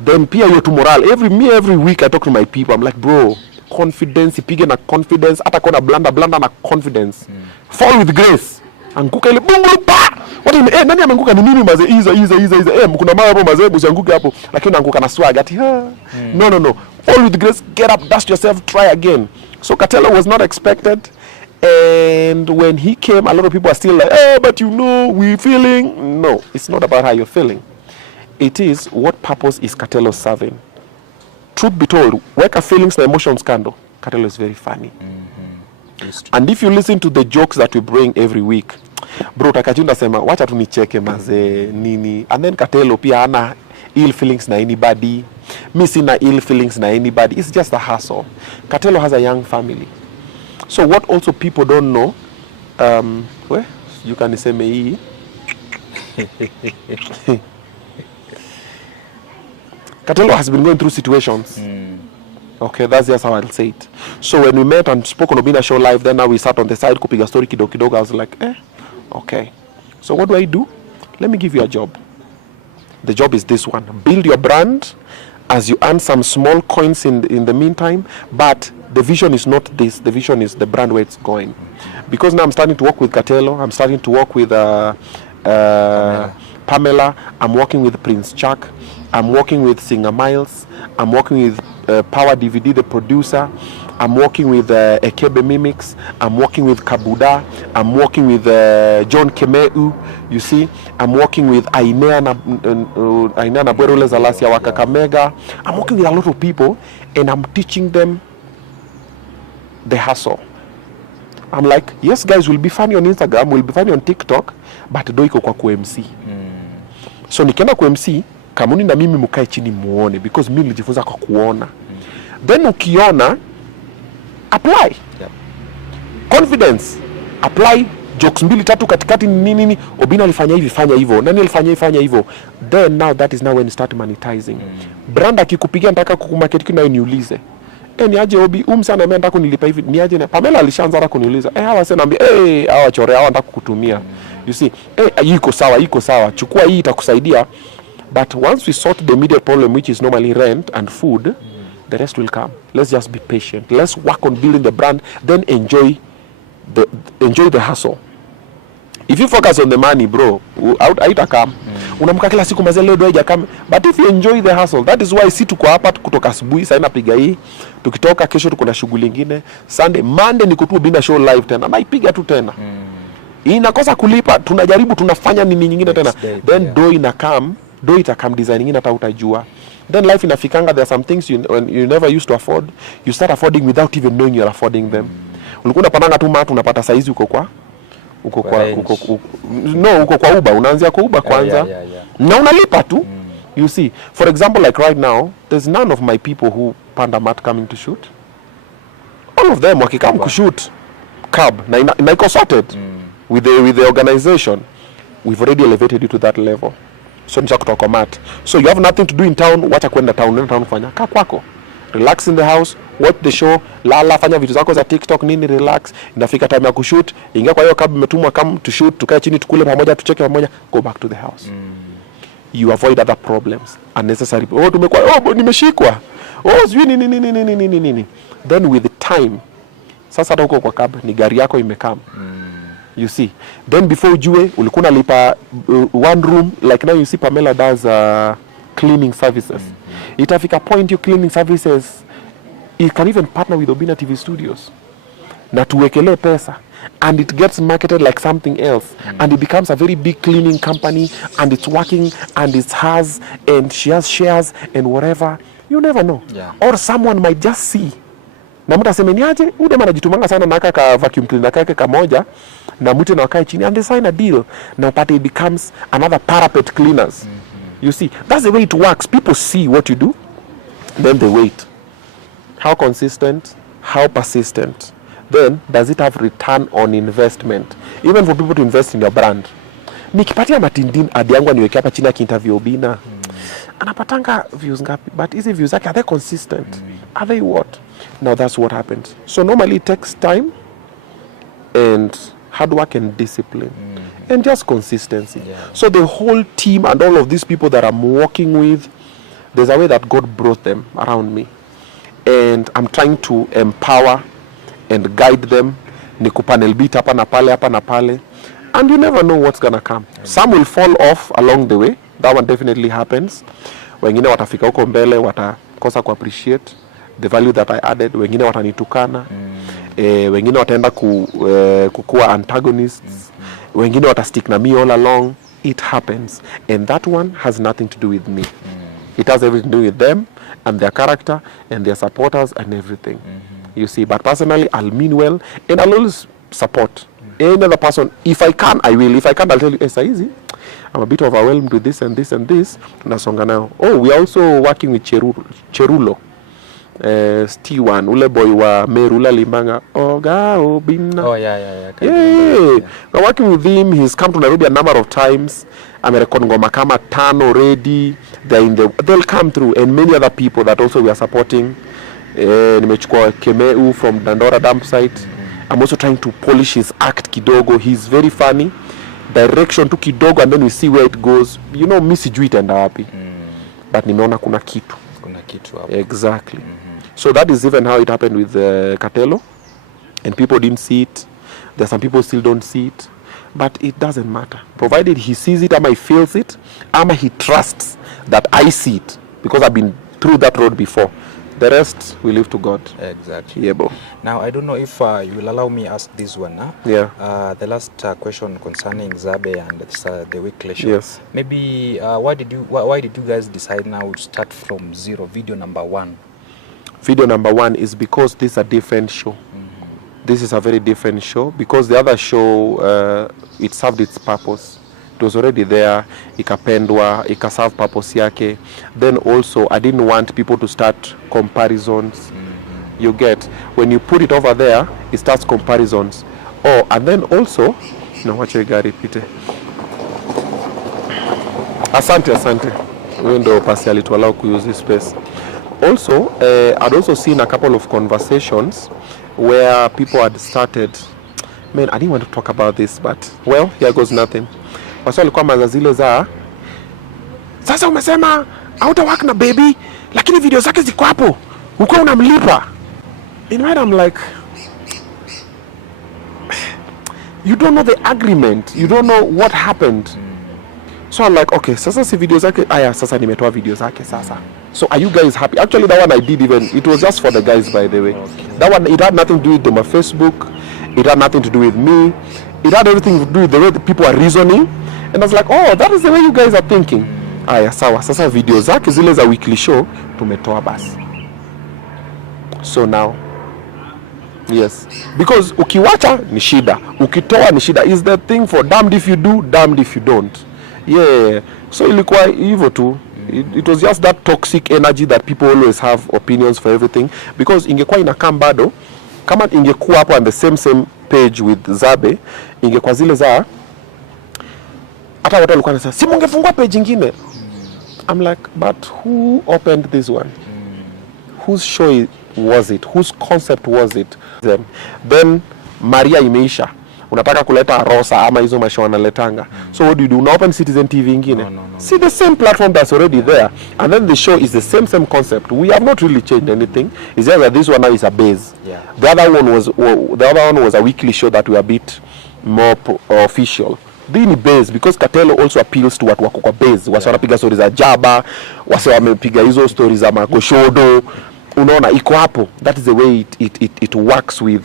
Then pia yotu moral. Every week I talk to my people. I'm like, bro, confidence, ipige na confidence. Hata kona blanda na confidence. Fall with grace. Anguka ile bungulu pa. What do you nani amenguka ni nini maze? Iza. Kuna mama hapo maze busianguke hapo. Lakini anguka na swag ati. No. Fall with grace, get up, dust yourself, try again. So Katelo was not expected. And when he came, a lot of people are still like, oh, but you know, we're feeling. No, it's not about how you're feeling. It is what purpose is Katelo serving. Truth be told, weka feelings and emotions kando, Katelo is very funny. And if you listen to the jokes that we bring every week, bro, takachunda sema, wacha tunicheke maze nini. And then Katelo pia hana ill feelings na anybody. Mi sina ill feelings na anybody. It's just a hustle. Katelo has a young family. So what also people don't know, where you can say me. Katelo has been going through situations. Okay, that's just how I'll say it. So when we met and spoke on Obinna Show Live, then now we sat on the side, kupiga story kidogo. I was like, okay. So what do? Let me give you a job. The job is this one: build your brand as you earn some small coins in the meantime, but the vision is not this. The vision is the brand where it's going. Because now I'm starting to work with Katelo. I'm starting to work with Pamela. I'm working with Prince Chuck. I'm working with Singer Miles. I'm working with Power DVD, the producer. I'm working with Ekebe Mimics. I'm working with Kabuda. I'm working with John Kemeu. You see, I'm working with Ainea Nabwerule Zalasia wa Kakamega. I'm working with a lot of people, and I'm teaching them the hustle. I'm like, yes, guys, we'll be funny on Instagram, we'll be funny on TikTok, but do iko kwa ku-MC. So nikienda ku-MC, kamuni na mimi mukae chini muone, because mimi nilijifunza kwa kuona. Then ukiona, apply. Confidence. Apply. Jokes 2-3 katikati nini. Obinna alifanya hivi, fanya hivyo. Nani alifanya hivyo. Then now that is now when you start monetizing. Brand akikupigia nataka kukumarket kinayo niulize. Ni aje Obi, sana ameenda kunilipa hivi. Ni aje Pamela alishaanza hata kuniuliza. Hawa sasa naambia, hawa chore hawa nataka kukutumia. You see, iko sawa. Chukua hii itakusaidia. But once we sort the immediate problem, which is normally rent and food, the rest will come. Let's just be patient. Let's work on building the brand, then enjoy the hustle. If you focus on the money, bro, haitakam. Unamka kila siku mazee, leo doja kama. But if you enjoy the hustle, that is why si tuko hapa kutoka asubuhi, sasa napiga hii. Tukitoka kesho tuko na shughuli nyingine. Sunday, Monday ni kutu Obinna show live tena. Naipiga tu tena. Inakosa kulipa, tunajaribu tunafanya nini nyingine tena. Then do inakam, do itakam design nyingine hata utajua. Then life inafikanga, there are some things you never used to afford. You start affording without even knowing you're affording them. Ulikuwa unapanga tu matu unapata saizi uko kwa uko kwa Uber, unaanzia kwa Uber kwanza. Na unalipa tu. You see, for example, like right now, there's none of my people who panda mat coming to shoot. All of them wakikam kushoot cab na iko sorted with the organization. We've already elevated you to that level. So nisha kutoka mat. So you have nothing to do in town, wacha kwenda town, nenda town fanya kaa kwako. Relax in the house, watch the show, lala, fanya vitu zako za TikTok nini, relax. Inafika time ya kushoot, ingia kwa hiyo cab umetumwa come to shoot, tukae chini tukule pamoja, tucheke pamoja, go back to the house. You avoid other problems unnecessary. Oh, tumekuwa nimeshikwa. Oh, sijui nini. Then with the time, sasa huko kwa cab ni gari yako imekam. You see, then before ujue ulikuwa unalipa one room, like now you see Pamela does cleaning services. Itafika point you cleaning services, it can even partner with Obinna TV Studios na tuwekele pesa, and it gets marketed like something else, and it becomes a very big cleaning company, and it's working, and it has, and she has shares and whatever. You never know. Or someone might just see na mtu aseme ni aje ude anajitumanga sana na kaka vacuum cleaner kake kamoja na mtu na wakae chini and they sign a deal na upate it becomes another parapet cleaners. You see, that's the way it works. People see what you do, then they wait. How consistent, how persistent, then does it have return on investment, even for people to invest in your brand. Nikipatia Matindin adi yangu niweke hapa chini akiinterview Obinna, anapatanga views ngapi, but hizi views zake are they consistent? Are they what? Now that's what happens. So normally it takes time and hard work and discipline and just consistency. So the whole team and all of these people that I'm working with, there's a way that God brought them around me, and I'm trying to empower and guide them. Nikupanel beat hapa na pale, and you never know what's gonna come. Some will fall off along the way. That one definitely happens. Wengine watafika huko mbele watakosa ku appreciate the value that I added. Wengine watanitukana. Wengine wataenda kukua antagonists. Wengine watastick na me all along. It happens, and that one has nothing to do with me. It has everything to do with them and their character and their supporters and everything. You see, but personally I'll mean well and I'll always support any other person. If I can, I will. If I can't, I'll tell you, it's easy, I'm a bit overwhelmed with this and this and this. Tunasonga now. Oh, we are also working with Cherulo. Stewan, ule boy wa Merula Limbanga. Oga Obinna. Oh, yeah. We're working with him. He's come to Nairobi a number of times. American ngoma kama 5 already. They'll come through, and many other people that also we are supporting. Nimechukua Kemeu from Dandora dump site. I'm also trying to polish his act kidogo. He's very funny. Direction to kidogo, and then we see where it goes. You know, mimi sijui itaenda wapi. But nimeona kuna kitu hapo. Exactly. So that is even how it happened with Katelo, and people didn't see it. There are some people still don't see it, but it doesn't matter, provided he sees it, ama he feels it, ama he trusts that I see it, because I've been through that road before. The rest we leave to God. Exactly. Yeah, bro. Now I don't know if you will allow me ask this one. Yeah. The last question concerning Zabe and the weekly show. Yes. Maybe why did you guys decide now to start from zero? Video number 1. Video number 1 is because this is a different show. This is a very different show, because the other show it served its purpose. It was already there, ikapendwa, ikaserve purpose yake. Then also I didn't want people to start comparisons. You get, when you put it over there, it starts comparisons. Oh, and then also, no, wacha igari pite. Asante. Wewe ndo pasi alituallow ku use this space. Also, I'd also seen a couple of conversations where people had started, man, I didn't want to talk about this, but well, here goes nothing. Wasa walikuwa mazazile za sasa umesema hauta work na baby, lakini video zake ziko hapo, uko unamlipa. In mind I'm like, You don't know the agreement. You don't know what happened. So I'm like, okay, sasa si video zake. Aya, sasa nimetoa video zake sasa. So are you guys happy? Actually, that one I did even. It was just for the guys, by the way. Okay. That one, it had nothing to do with my Facebook. It had nothing to do with me. It had everything to do with the way the people are reasoning. And I was like, oh, that is the way you guys are thinking. Aya, sawa. Sasa video zake zile za weekly show tumetoa basi. So now, yes, because ukiwacha ni shida, ukitoa ni shida. Is the thing for damned if you do, damned if you don't. Yeah, so ilikuwa hivyo tu. It was just that toxic energy that people always have opinions for everything, because ingekuwa inakam bado kama ingekuwa hapo on the same page with Zabe, ingekuwa zile za hata watu walikuwa wanasema si mungefungua page nyingine. I'm like, but who opened this one? Whose show was it? Whose concept was it? Then Maria imeisha, unataka kuleta Rosa ama hizo mashow analetanga. So what do? Una open Citizen TV ingine? No. See the same platform that's already there, and then the show is the same concept. We have not really changed anything. It's just that this one now is a base. Yeah. The other one was a weekly show that we a bit more official. Ni base because Katelo also appeals to watu wako kwa base. Wase wanapiga stories za Jaba, wase wamepiga hizo stories za Makoshodo. Unaona iko hapo. That is the way it works with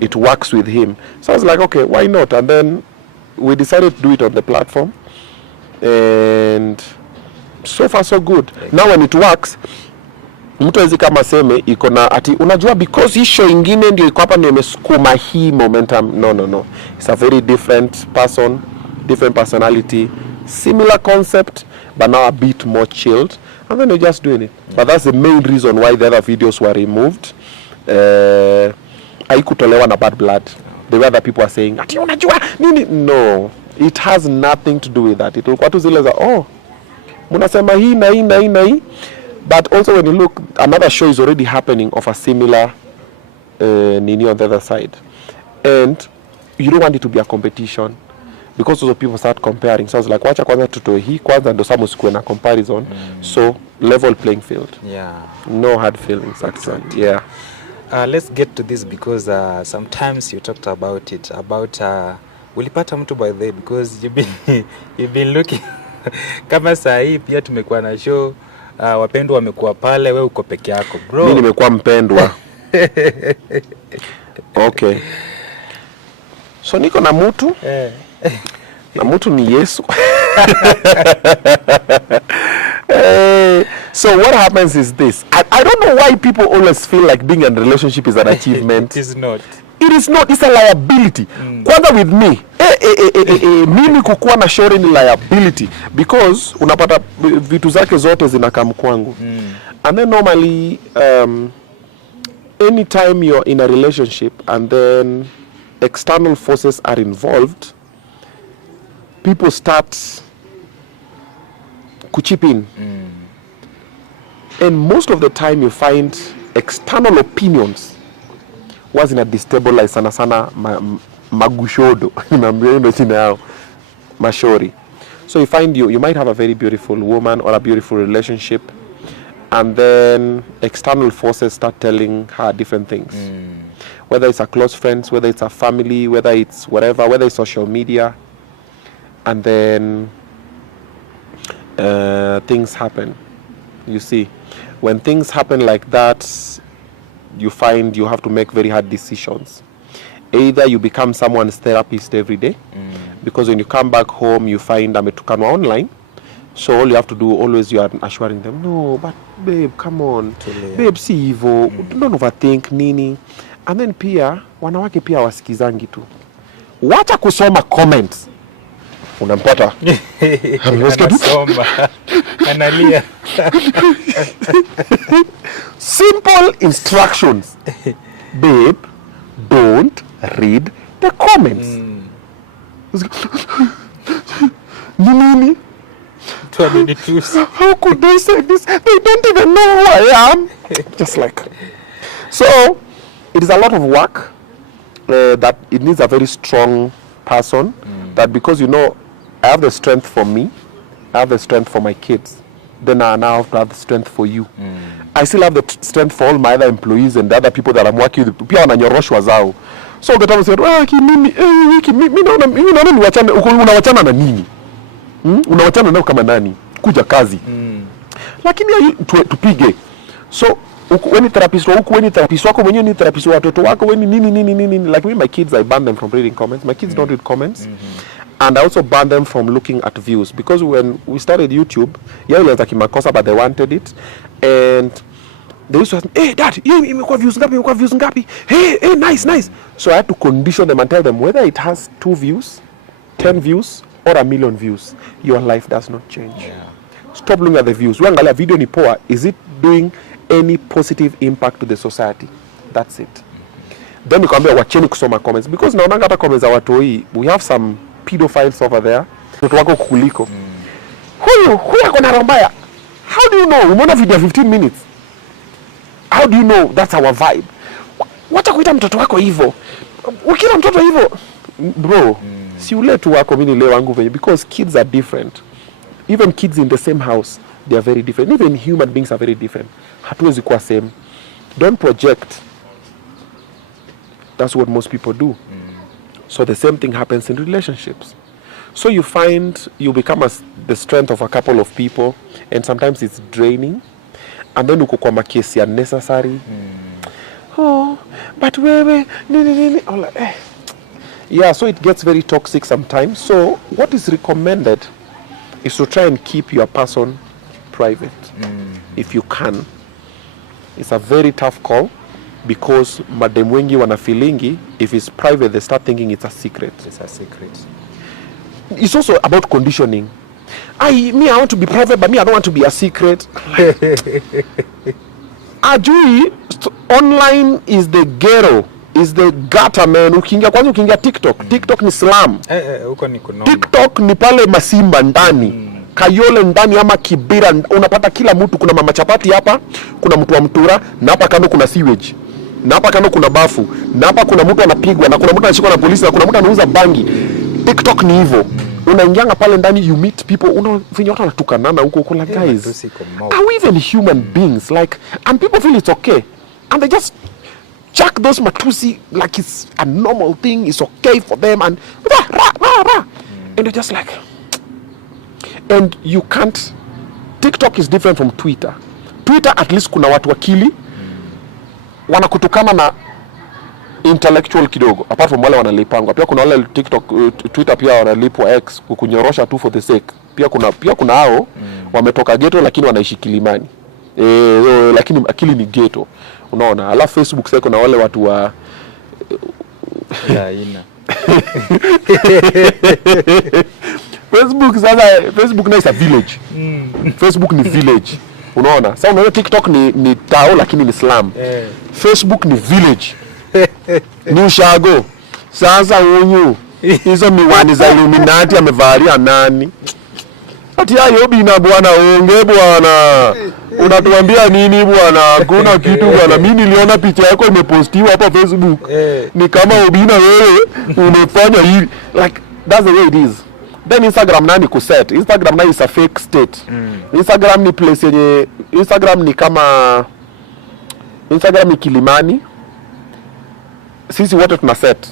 it works with him. So I was like, okay, why not? And then we decided to do it on the platform, and so far so good. Now when it works, mtu hawezi kama seme iko na ati unajua because hii show ingine ndio iko hapa ndio imesukuma hii momentum. No. It's a very different person, different personality, similar concept, but now a bit more chilled, and then you're just doing it. But that's the main reason why the other videos were removed. Haikutolewa na bad blood. The way that people are saying ati unajua nini. No, it has nothing to do with that. Ilikuwa tu zile za mnasema hii na hii. But also when you look, another show is already happening of a similar nini on the other side, and you don't want it to be a competition, because also people start comparing. So I was like, wacha kwanza tutoe hii kwanza ndo samu sikuwe na comparison. So level playing field. Yeah. No hard feelings actually. Yeah. Let's get to this because sometimes you talked about it about ulipata mtu by the way, because you've been looking kama saa hii pia tumekuwa na show wapendwa wamekuwa pale, wewe uko peke yako bro. Mimi nimekuwa mpendwa. Okay. So niko na mtu na mtu ni Yesu. So what happens is this. I don't know why people always feel like being in a relationship is an achievement. It is not. It is not. It's a liability. Kwanza with me, mimi kukuwa na shauri ni liability, because unapata vitu zake zote zinakam kwangu. And then normally anytime you're in a relationship and then external forces are involved, people start kuchip in. And most of the time you find external opinions was in a destabilize sana magushodo. Mashori. So you find you might have a very beautiful woman or a beautiful relationship, and then external forces start telling her different things. Whether it's a close friends, whether it's a family, whether it's whatever, whether it's social media, and then things happen. You see, when things happen like that, you find you have to make very hard decisions. Either you become someone's therapist every day, because when you come back home you find ametukanwa online, so all you have to do always, you are assuring them, no but babe come on, babe si hivyo, don't overthink nini. And then pia wanawake pia wasikizangi tu, wacha kusoma comments. Unampata anasoma analia. Simple instructions. Babe, don't read the comments. Nini? How could they say this? They don't even know who I am. Just like. So, it is a lot of work that it needs a very strong person, that because I have the strength for me, I have the strength for my kids, then I now have to have the strength for you. I still have the strength for all my other employees and the other people that I'm working with. Pia wananyoroshwa zao. So the time said, mimi naona ni wachana, unawachana na nini? Unawachana nao kama nani? Kuja kazi. Lakini tupige. So when therapist wako, when therapist wako mwenyewe ni therapist wa watoto wako, when nini. Like me, my kids, I ban them from reading comments. My kids don't read comments. And I also ban them from looking at views, because when we started YouTube, ilianza kimakosa, but they wanted it, and they used to ask, hey dad, imekuwa views ngapi? Hey, nice. So I had to condition them and tell them, whether it has 2 views, 10 views, or 1 million views, your life does not change. Stop looking at the views. Uangalia video ni poa, is it doing any positive impact to the society? That's it. Then nikwambia wacheni kusoma comments, because naonanga hata comments za watu hii, we have some pedophiles over there. Mtoto wako kukuliko. Huyu akona roho mbaya. How do you know? Umeona video 15 minutes. How do you know that's our vibe? Wacha kuita mtoto wako hivyo. Ukila mtoto hivyo, bro, si ule tu wako mimi leo wangu venye, because kids are different. Even kids in the same house, they are very different. Even human beings are very different. Hatuwezi kuwa same. Don't project. That's what most people do. So the same thing happens in relationships. So you find you become the strength of a couple of people, and sometimes it's draining, and then uko kwa makesi unnecessary. Oh, but wewe nini. Yeah, so it gets very toxic sometimes. So what is recommended is to try and keep your person private if you can. It's a very tough call, because madem wengi wana feelingi, if it's private they start thinking it's a secret. It's also about conditioning. I want to be private, but I don't want to be a secret. Ajui online is the ghetto, is the gutter, man. Ukiingia TikTok ni slam. Huko ni kunoma. TikTok ni pale Masimba ndani. Kayole ndani ama Kibira, unapata kila mtu. Kuna mama chapati hapa, kuna mtu wa mtura, na hapa kando kuna sewage, na hapa kando kuna bafu, na hapa kuna mtu anapigwa, na kuna mtu anashikwa na polisi, na kuna mtu anauza bangi. TikTok ni hivyo. Unaingianga pale ndani, you meet people, unafinya watu wanatukanana huko, kuna guys. Are we even human beings? Like, and people feel it's okay, and they just chuck those matusi like it's a normal thing, it's okay for them, and and they're just like, and you can't. TikTok is different from Twitter. Twitter at least kuna watu akili wanakutukana na intellectual kidogo, apart from wale wanalipangwa. Pia kuna wale TikTok, Twitter pia wanalipwa X kukunyorosha tu for the sake. Pia kuna hao wametoka ghetto lakini wanaishi Kilimani. Lakini akili ni ghetto. Unaona? Alafu Facebook sasa kuna wale watu wa ina. Facebook na is a village. Facebook ni village. Unaona? Sasa unaona TikTok ni tao lakini ni slum. Facebook ni village. Ni ushago. Sasa unyu hizo miwani za Illuminati amevalia nani? Ati hayo obinna bwana, onge bwana. Unatuambia nini bwana? Hakuna kitu bwana. Mimi niliona picha yako imepostiwa hapa Facebook. Ni kama obinna wewe umefanya hivi. Like that's the way it is. Then Instagram nani kuset. Instagram nani is a fake state. Instagram ni place yenye, Instagram ni kama, Instagram ni Kilimani. Sisi wote tuna set.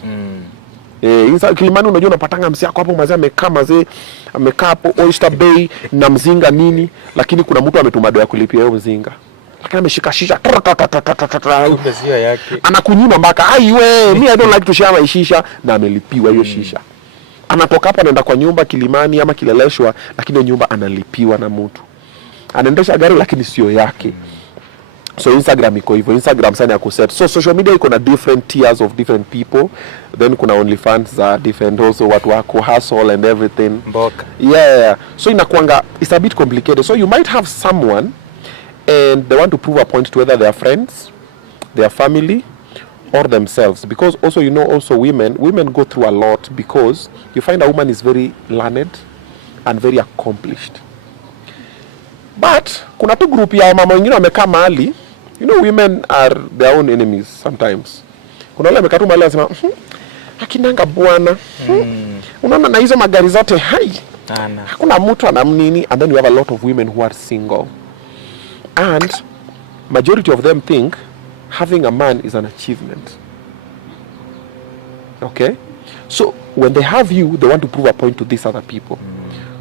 Kilimani unajua unapatanga msi yako hapo mazee amekaa hapo Oyster Bay na mzinga nini, lakini kuna mtu ametuma doa kulipia hiyo mzinga. Lakini ameshika shisha. Anakunyima mpaka aiwe, me I don't like to share my shisha, na amelipiwa hiyo shisha. Anatoka hapa anaenda kwa nyumba Kilimani ama Kileleshwa, lakini nyumba analipiwa na mtu. Anaendesha gari lakini sio yake. So Instagram iko hivyo. Instagram sana ya kuset. So social media iko na different tiers of different people. Then kuna OnlyFans za different also, watu wako hustle and everything. Mboka. Yeah. So inakuanga, it's a bit complicated. So you might have someone and they want to prove a point to whether they are friends, their family, or themselves. Because also, you know, also women go through a lot, because you find a woman is very learned and very accomplished. But kuna tu group ya mama wengine wamekaa mahali. You know, women are their own enemies sometimes. Kuna wale wamekaa tu mahali wanasema, akinanga bwana. Unaona na hizo magari zote hai. Hakuna mtu anamnini. And then you have a lot of women who are single. And majority of them think having a man is an achievement. Okay, so when they have you, they want to prove a point to these other people.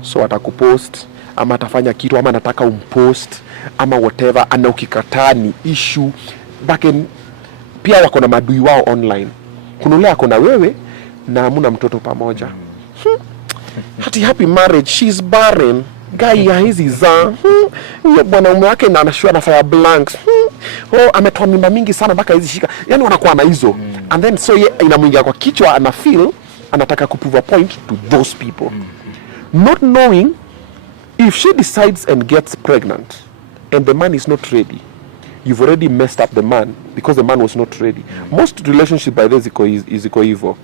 So atakupost ama atafanya kitu ama anataka umpost ama whatever, ana ukikataa ni issue. Pia wako na madui wao online. Kuna ule ako na wewe na hamuna mtoto pamoja. Hati happy marriage, she's barren. Guy ya hizi za huyo bwanaume wake na anashua na fire blanks. Ametoa mimba mingi sana mpaka hizi shika. Yani wanakuwa na hizo. And then so ye inamuingia kwa kichwa, ana feel anataka kuprove a point to those people. Not knowing if she decides and gets pregnant and the man is not ready, you've already messed up the man because the man was not ready. Most relationships by this is evil.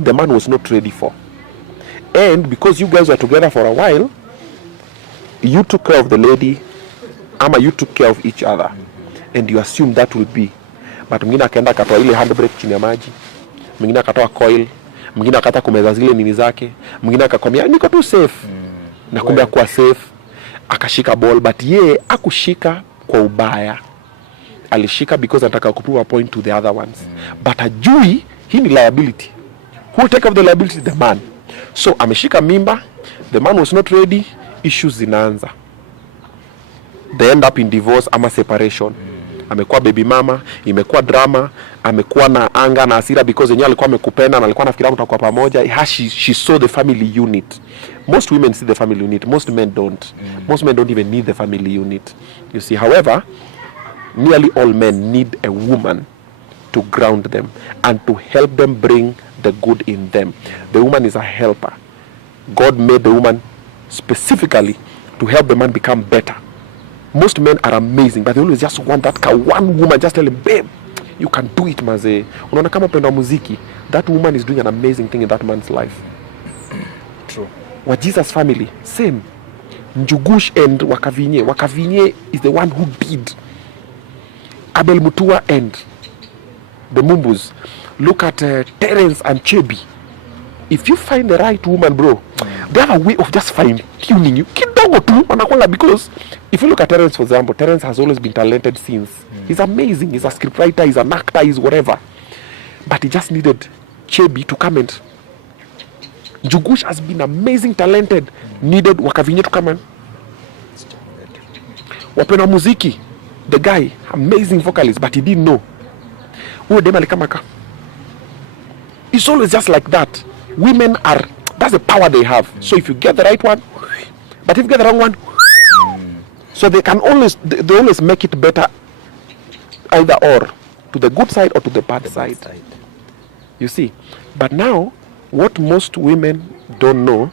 The man was not ready for. And because you guys were together for a while, you took care of the lady, ama you took care of each other, and you assume that will be. But mwingine akaenda akatoa ile handbrake chini ya maji, mwingine akatoa coil, mwingine akata kumeza zile nini zake, mwingine akakwambia niko tu safe, na kumbe kwa safe, akashika ball, but ye akushika kwa ubaya. Alishika because anataka kuprove a point to the other ones. But ajui hii ni liability. Who will take up the liability? The man. So ameshika mimba, the man was not ready, issues zinaanza. They end up in divorce ama separation. Amekuwa baby mama, imekuwa drama, amekuwa na anga na hasira because yenyewe alikuwa amekupenda na alikuwa anafikiria mtakuwa pamoja. She saw the family unit. Most women see the family unit, most men don't. Most men don't even need the family unit. You see, however, nearly all men need a woman to ground them and to help them bring the good in them. The woman is a helper. God made the woman specifically to help the man become better. Most men are amazing, but they always just want that one woman, just tell him, babe, you can do it, maze. Unaona kama penda muziki, that woman is doing an amazing thing in that man's life. True. What Jesus family, same. Njugush and Wakavinye. Wakavinye is the one who did. Abel Mutua and the Mumbus. Look at Terence and Chebi. If you find the right woman, bro, they have a way of just fine-tuning you. Kidogo tu, wanakwanga, because if you look at Terence, for example, Terence has always been talented since. He's amazing. He's a scriptwriter, he's an actor, he's whatever. But he just needed Chebi to come and... Njugush has been amazing, talented. Needed Wakavinye to come and... Wapenda muziki, the guy, amazing vocalist, but he didn't know. Uwe dema likamaka. It's always just like that. Women are, that's the power they have. So if you get the right one, but if you get the wrong one, so they can always, they always make it better either or, to the good side or to the bad side. You see. But now, what most women don't know,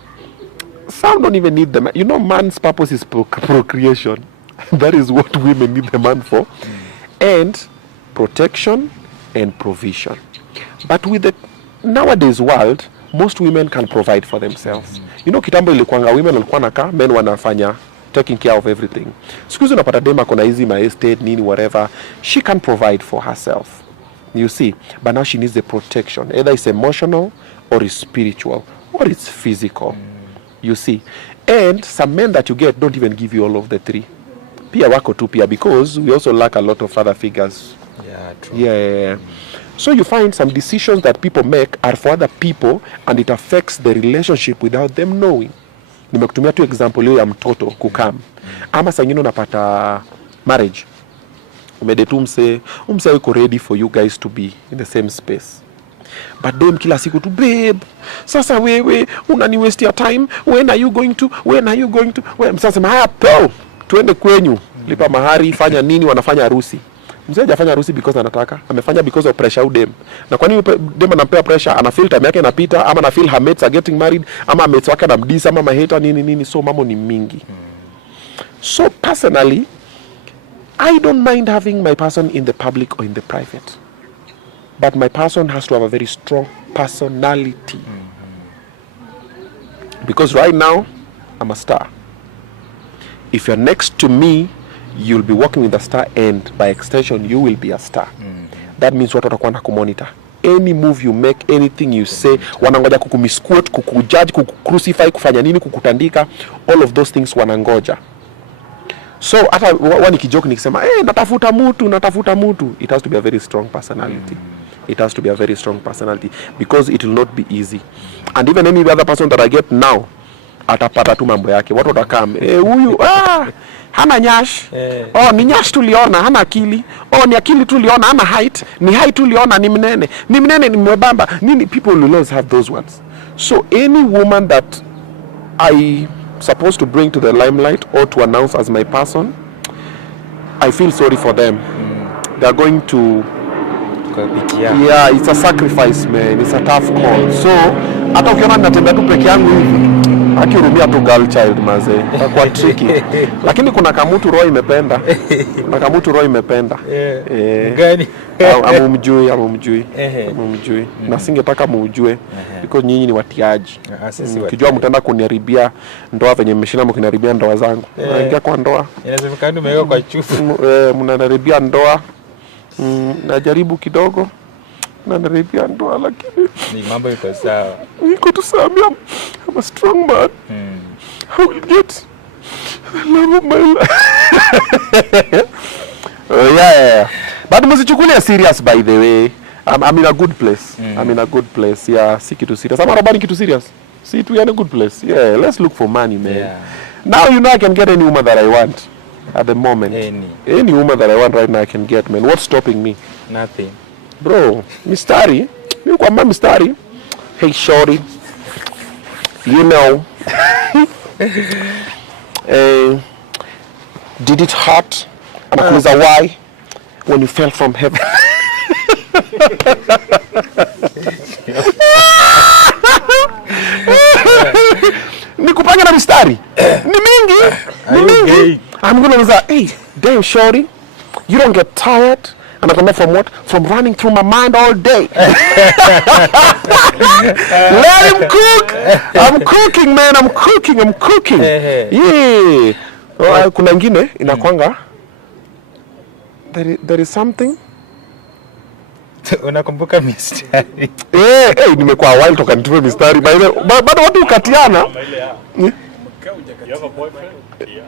some don't even need the man. You know, man's purpose is procreation. That is what women need the man for. And protection and provision. But with the nowadays world, most women can provide for themselves. You know, kitambo ilikuanga women walikuwa nakaa, men wanafanya taking care of everything. Siku hizi unapata dema kona hizi my estate nini whatever, she can provide for herself. You see, but now she needs the protection. Either it's emotional or it's spiritual or it's physical. You see. And some men that you get don't even give you all of the three. Pia wako tu pia, because we also lack a lot of other figures. Yeah, true. Yeah. So you find some decisions that people make are for other people and it affects the relationship without them knowing. Nimekutumia tu example hiyo ya mtoto kukam. Ama saa nyingine unapata marriage. Umedetu umse yuko ready for you guys to be in the same space. But then kila siku tu, babe, sasa wewe unani waste your time, when are you going to? Sasa haya po, tuende kwenyu, lipa mahari, fanya nini, wanafanya harusi. Mzee hajafanya harusi because anataka, amefanya because of pressure au dem. Na kwa nini dem anampea pressure? Ana feel time yake inapita, ama ana feel her mates are getting married, ama mates wake anamdisa, ama maheta nini, so mambo ni mingi. So personally, I don't mind having my person in the public or in the private. But my person has to have a very strong personality. Because right now, I'm a star. If you're next to me, you'll be working with a star, and by extension, you will be a star. That means watu watakuwa na kumonitor. Any move you make, anything you say, wanangoja kukumisquote, kukujudge, kukucrucify, kufanya nini, kukutandika, all of those things wanangoja. So hata wani kijoke nikisema, natafuta mutu, it has to be a very strong personality. it has to be a very strong personality, because it will not be easy. And even any other person that I get now, atapata tu mambo yake, watu watakam, huyu hana nyash, ni nyash tuliona, hana akili, ni akili tuliona, hana height, ni height tuliona, ni mnene, ni mwebamba, nini. People will always have those words. So any woman that I supposed to bring to the limelight or to announce as my person, I feel sorry for them. They are going to, yeah, it's a sacrifice, man. It's a tough call. So hata ukiona ninatembea tu peke yangu hivi, akihurumia tu girl child mazee, kwa tricky. Lakini kuna kamutu roho imependa. Kuna kamutu roho imependa. Gani? Amumjui. Na singetaka muujue because nyinyi ni watiaji. Kijua mtaenda kuniharibia ndoa venye mmeshinda mkiniharibia ndoa zangu. Naingia kwa ndoa. Inawezekana umeweka kwa chufu. Mnaniharibia ndoa. Najaribu kidogo. Mnaniharibia ndoa, lakini ni mambo iko sawa. Niko tu sawa. I'm a strong man. I will get the love of my life. Yeah. But msichukulia serious, by the way. I'm in a good place. I'm in a good place. Yeah, si kitu serious. I'm not kitu serious. See, we are in a good place. Yeah, let's look for money, man. Yeah. Now you know I can get any woman that I want at the moment. Any woman that I want right now I can get, man. What's stopping me? Nothing. Bro, mistari. Mimi kwa mistari. Hey, shorty. You know. Did it hurt? Anakuuliza why when you fell from heaven. Nikupanga na mistari. Ni mingi. I'm gonna say, hey, damn shorty, you don't get tired? Anakwambia from what? From running through my mind all day. Let him cook. I'm cooking, man. I'm cooking. Yeah. Kuna ingine inakwanga. There is something. Unakumbuka mistari? Nimekuwa while toka nitume mistari. Bado watu ukatiana. You have a boyfriend? Yeah.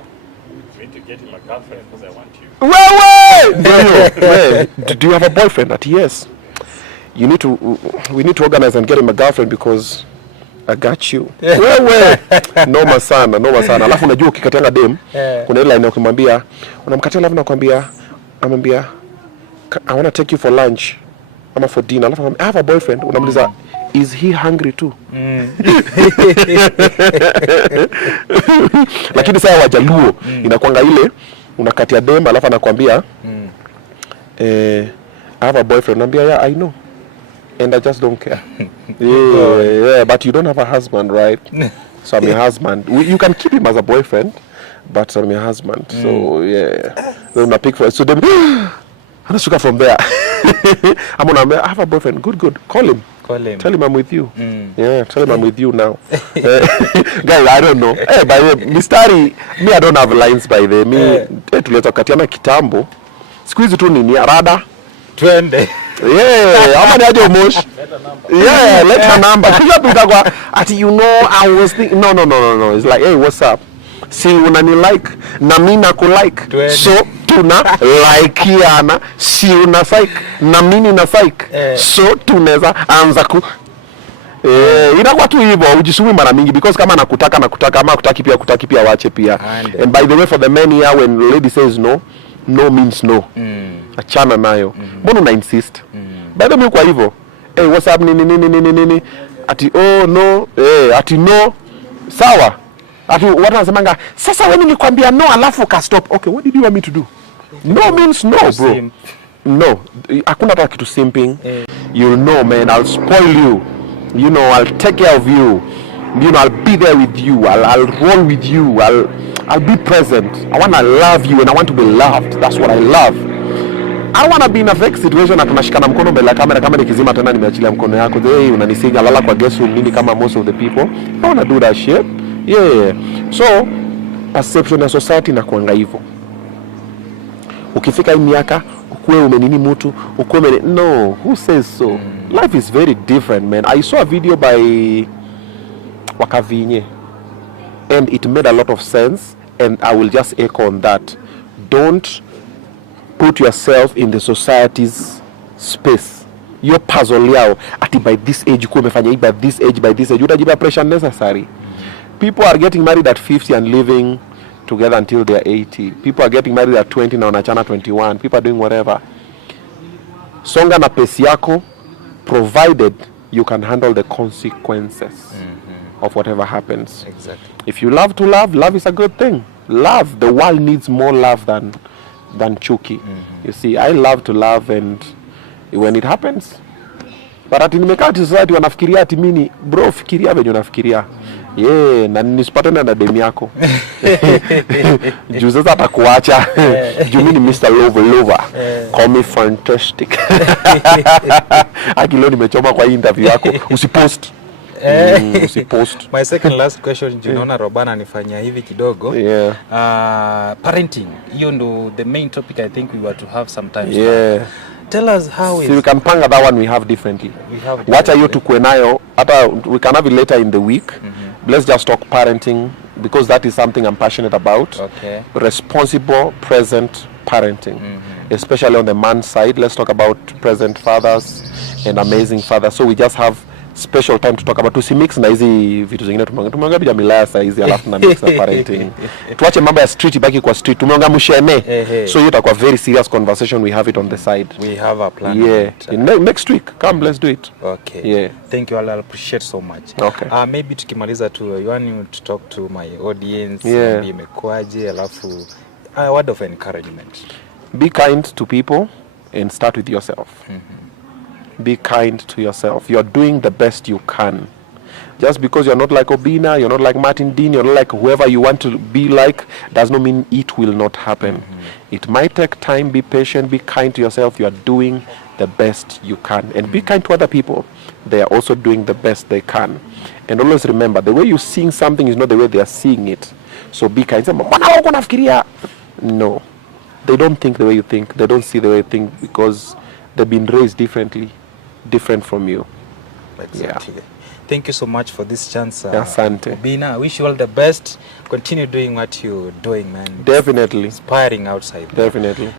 You need to get him a girlfriend because I want you. Do you have a boyfriend? Yes. We need to organize and get him a girlfriend because I got you. Noma sana. Alafu unajua ukikatianga dem, kuna ile line ukimwambia, unamkatia alafu nakwambia, amwambia I want to take you for lunch ama for dinner. Alafu I have a boyfriend. Unamuuliza, is he hungry too? Lakini sasa Wajaluo inakwanga ile unakatia dem alafu anakuambia I have a boyfriend. Unamwambia, yeah, I know. And I just don't care. Yeah, but you don't have a husband, right? So I'm your husband. You can keep him as a boyfriend, but I'm your husband. So yeah. Then I pick for so then anashuka from there. I'm gonna have a boyfriend. Good. Call him. Tell him I'm with you. Yeah, tell him I'm with you now. Guys, I don't know. By the way, mistari, me I don't have lines by the me. Tuleta katiana kitambo. Siku hizi tu nini arada? Twende. Yeah, ama ni aje umosh? Yeah, let her number. Kila tutakwa ati you know I was thinking no. It's like, hey, what's up? Si unani like na mimi nakulike. So tuna likeana, si una like na mimi na like. So tunaweza anza ku inakuwa tu hivyo, ujisumi mara mingi because kama nakutaka ama kutaki pia wache pia. And by the way, for the men here, when lady says no means no. Achana nayo. Mbona una insist? By the way, kwa hivyo, hey, what's up nini ati no, ati no. Sawa. Ati watu wanasemanga sasa wewe nilikwambia no alafu ka stop. Okay, what did you want me to do? No means no, bro. No, hakuna hata kitu simping. You'll know, man, I'll spoil you. You know, I'll take care of you. You know, I'll be there with you. I'll roll with you. I'll be present. I want to love you and I want to be loved. That's what I love. I don't want to be in a fake situation na tunashikana mkono mbele ya kamera kama nikizima tena nimeachilia mkono yako. Hey, unanisiga lala kwa guest room nini kama most of the people. I don't want to do that shit. Yeah. So, perception ya society inakuanga hivyo. Ukifika hii miaka, ukuwe umenini mtu, ukuwe no, who says so? Life is very different, man. I saw a video by Wakavinye and it made a lot of sense and I will just echo on that. Don't put yourself in the society's space. Your puzzle yao ati by this age kuwa umefanya hii, by this age utajipa pressure unnecessary. People are getting married at 50 and living together until they are 80. People are getting married at 20 na wanachana 21. People are doing whatever. Songa na pesi yako, provided you can handle the consequences of whatever happens. Exactly. If you love to love, love is a good thing. Love, the world needs more love than chuki. You see, I love to love, and when it happens, but ati nimekaa ati society wanafikiria ati mimi, bro, fikiria venye unafikiria. Na nisipatane na demu yako. Juu sasa atakuacha. Juu mimi ni Mr. Lover. Call me fantastic. Akilo nimechoma kwa interview yako. Usipost. Usipost. My second last question, Junaona Robana nifanya hivi kidogo. Parenting, hiyo ndo the main topic I think we were to have sometimes. Tell us how we can panga that one we have differently. Wacha hiyo tukue nayo, hata we can have it later in the week. Let's just talk parenting, because that is something I'm passionate about. Okay. Responsible present parenting, especially on the man's side. Let's talk about present fathers and amazing fathers. So we just have special time to talk about, tusimix na hizi vitu zingine. Tumeongea bila milaya saa hizi alafu na mix na parenting. Tuache mambo ya street ibaki kwa street. Tumeongea mshene. So you itakuwa very serious conversation, we have it on the side. We have a plan. Next week come, let's do it. Okay. Thank you, I'll appreciate so much. Okay. Maybe tukimaliza tu, you want to talk to my audience, imekuaje, alafu a word of encouragement. Be kind to people and start with yourself. Be kind to yourself. You're doing the best you can. Just because you're not like Obinna, you're not like Martin Dean, you're not like whoever you want to be like, does not mean it will not happen. It might take time. Be patient. Be kind to yourself. You are doing the best you can. And be kind to other people. They are also doing the best they can. And always remember, the way you're seeing something is not the way they are seeing it. So be kind. No. They don't think the way you think. They don't see the way you think, because they've been raised differently. Different from you. Exactly. Thank you so much for this chance. Asante. Obinna, I wish you all the best. Continue doing what you're doing, man. Definitely. Inspiring outside. Definitely.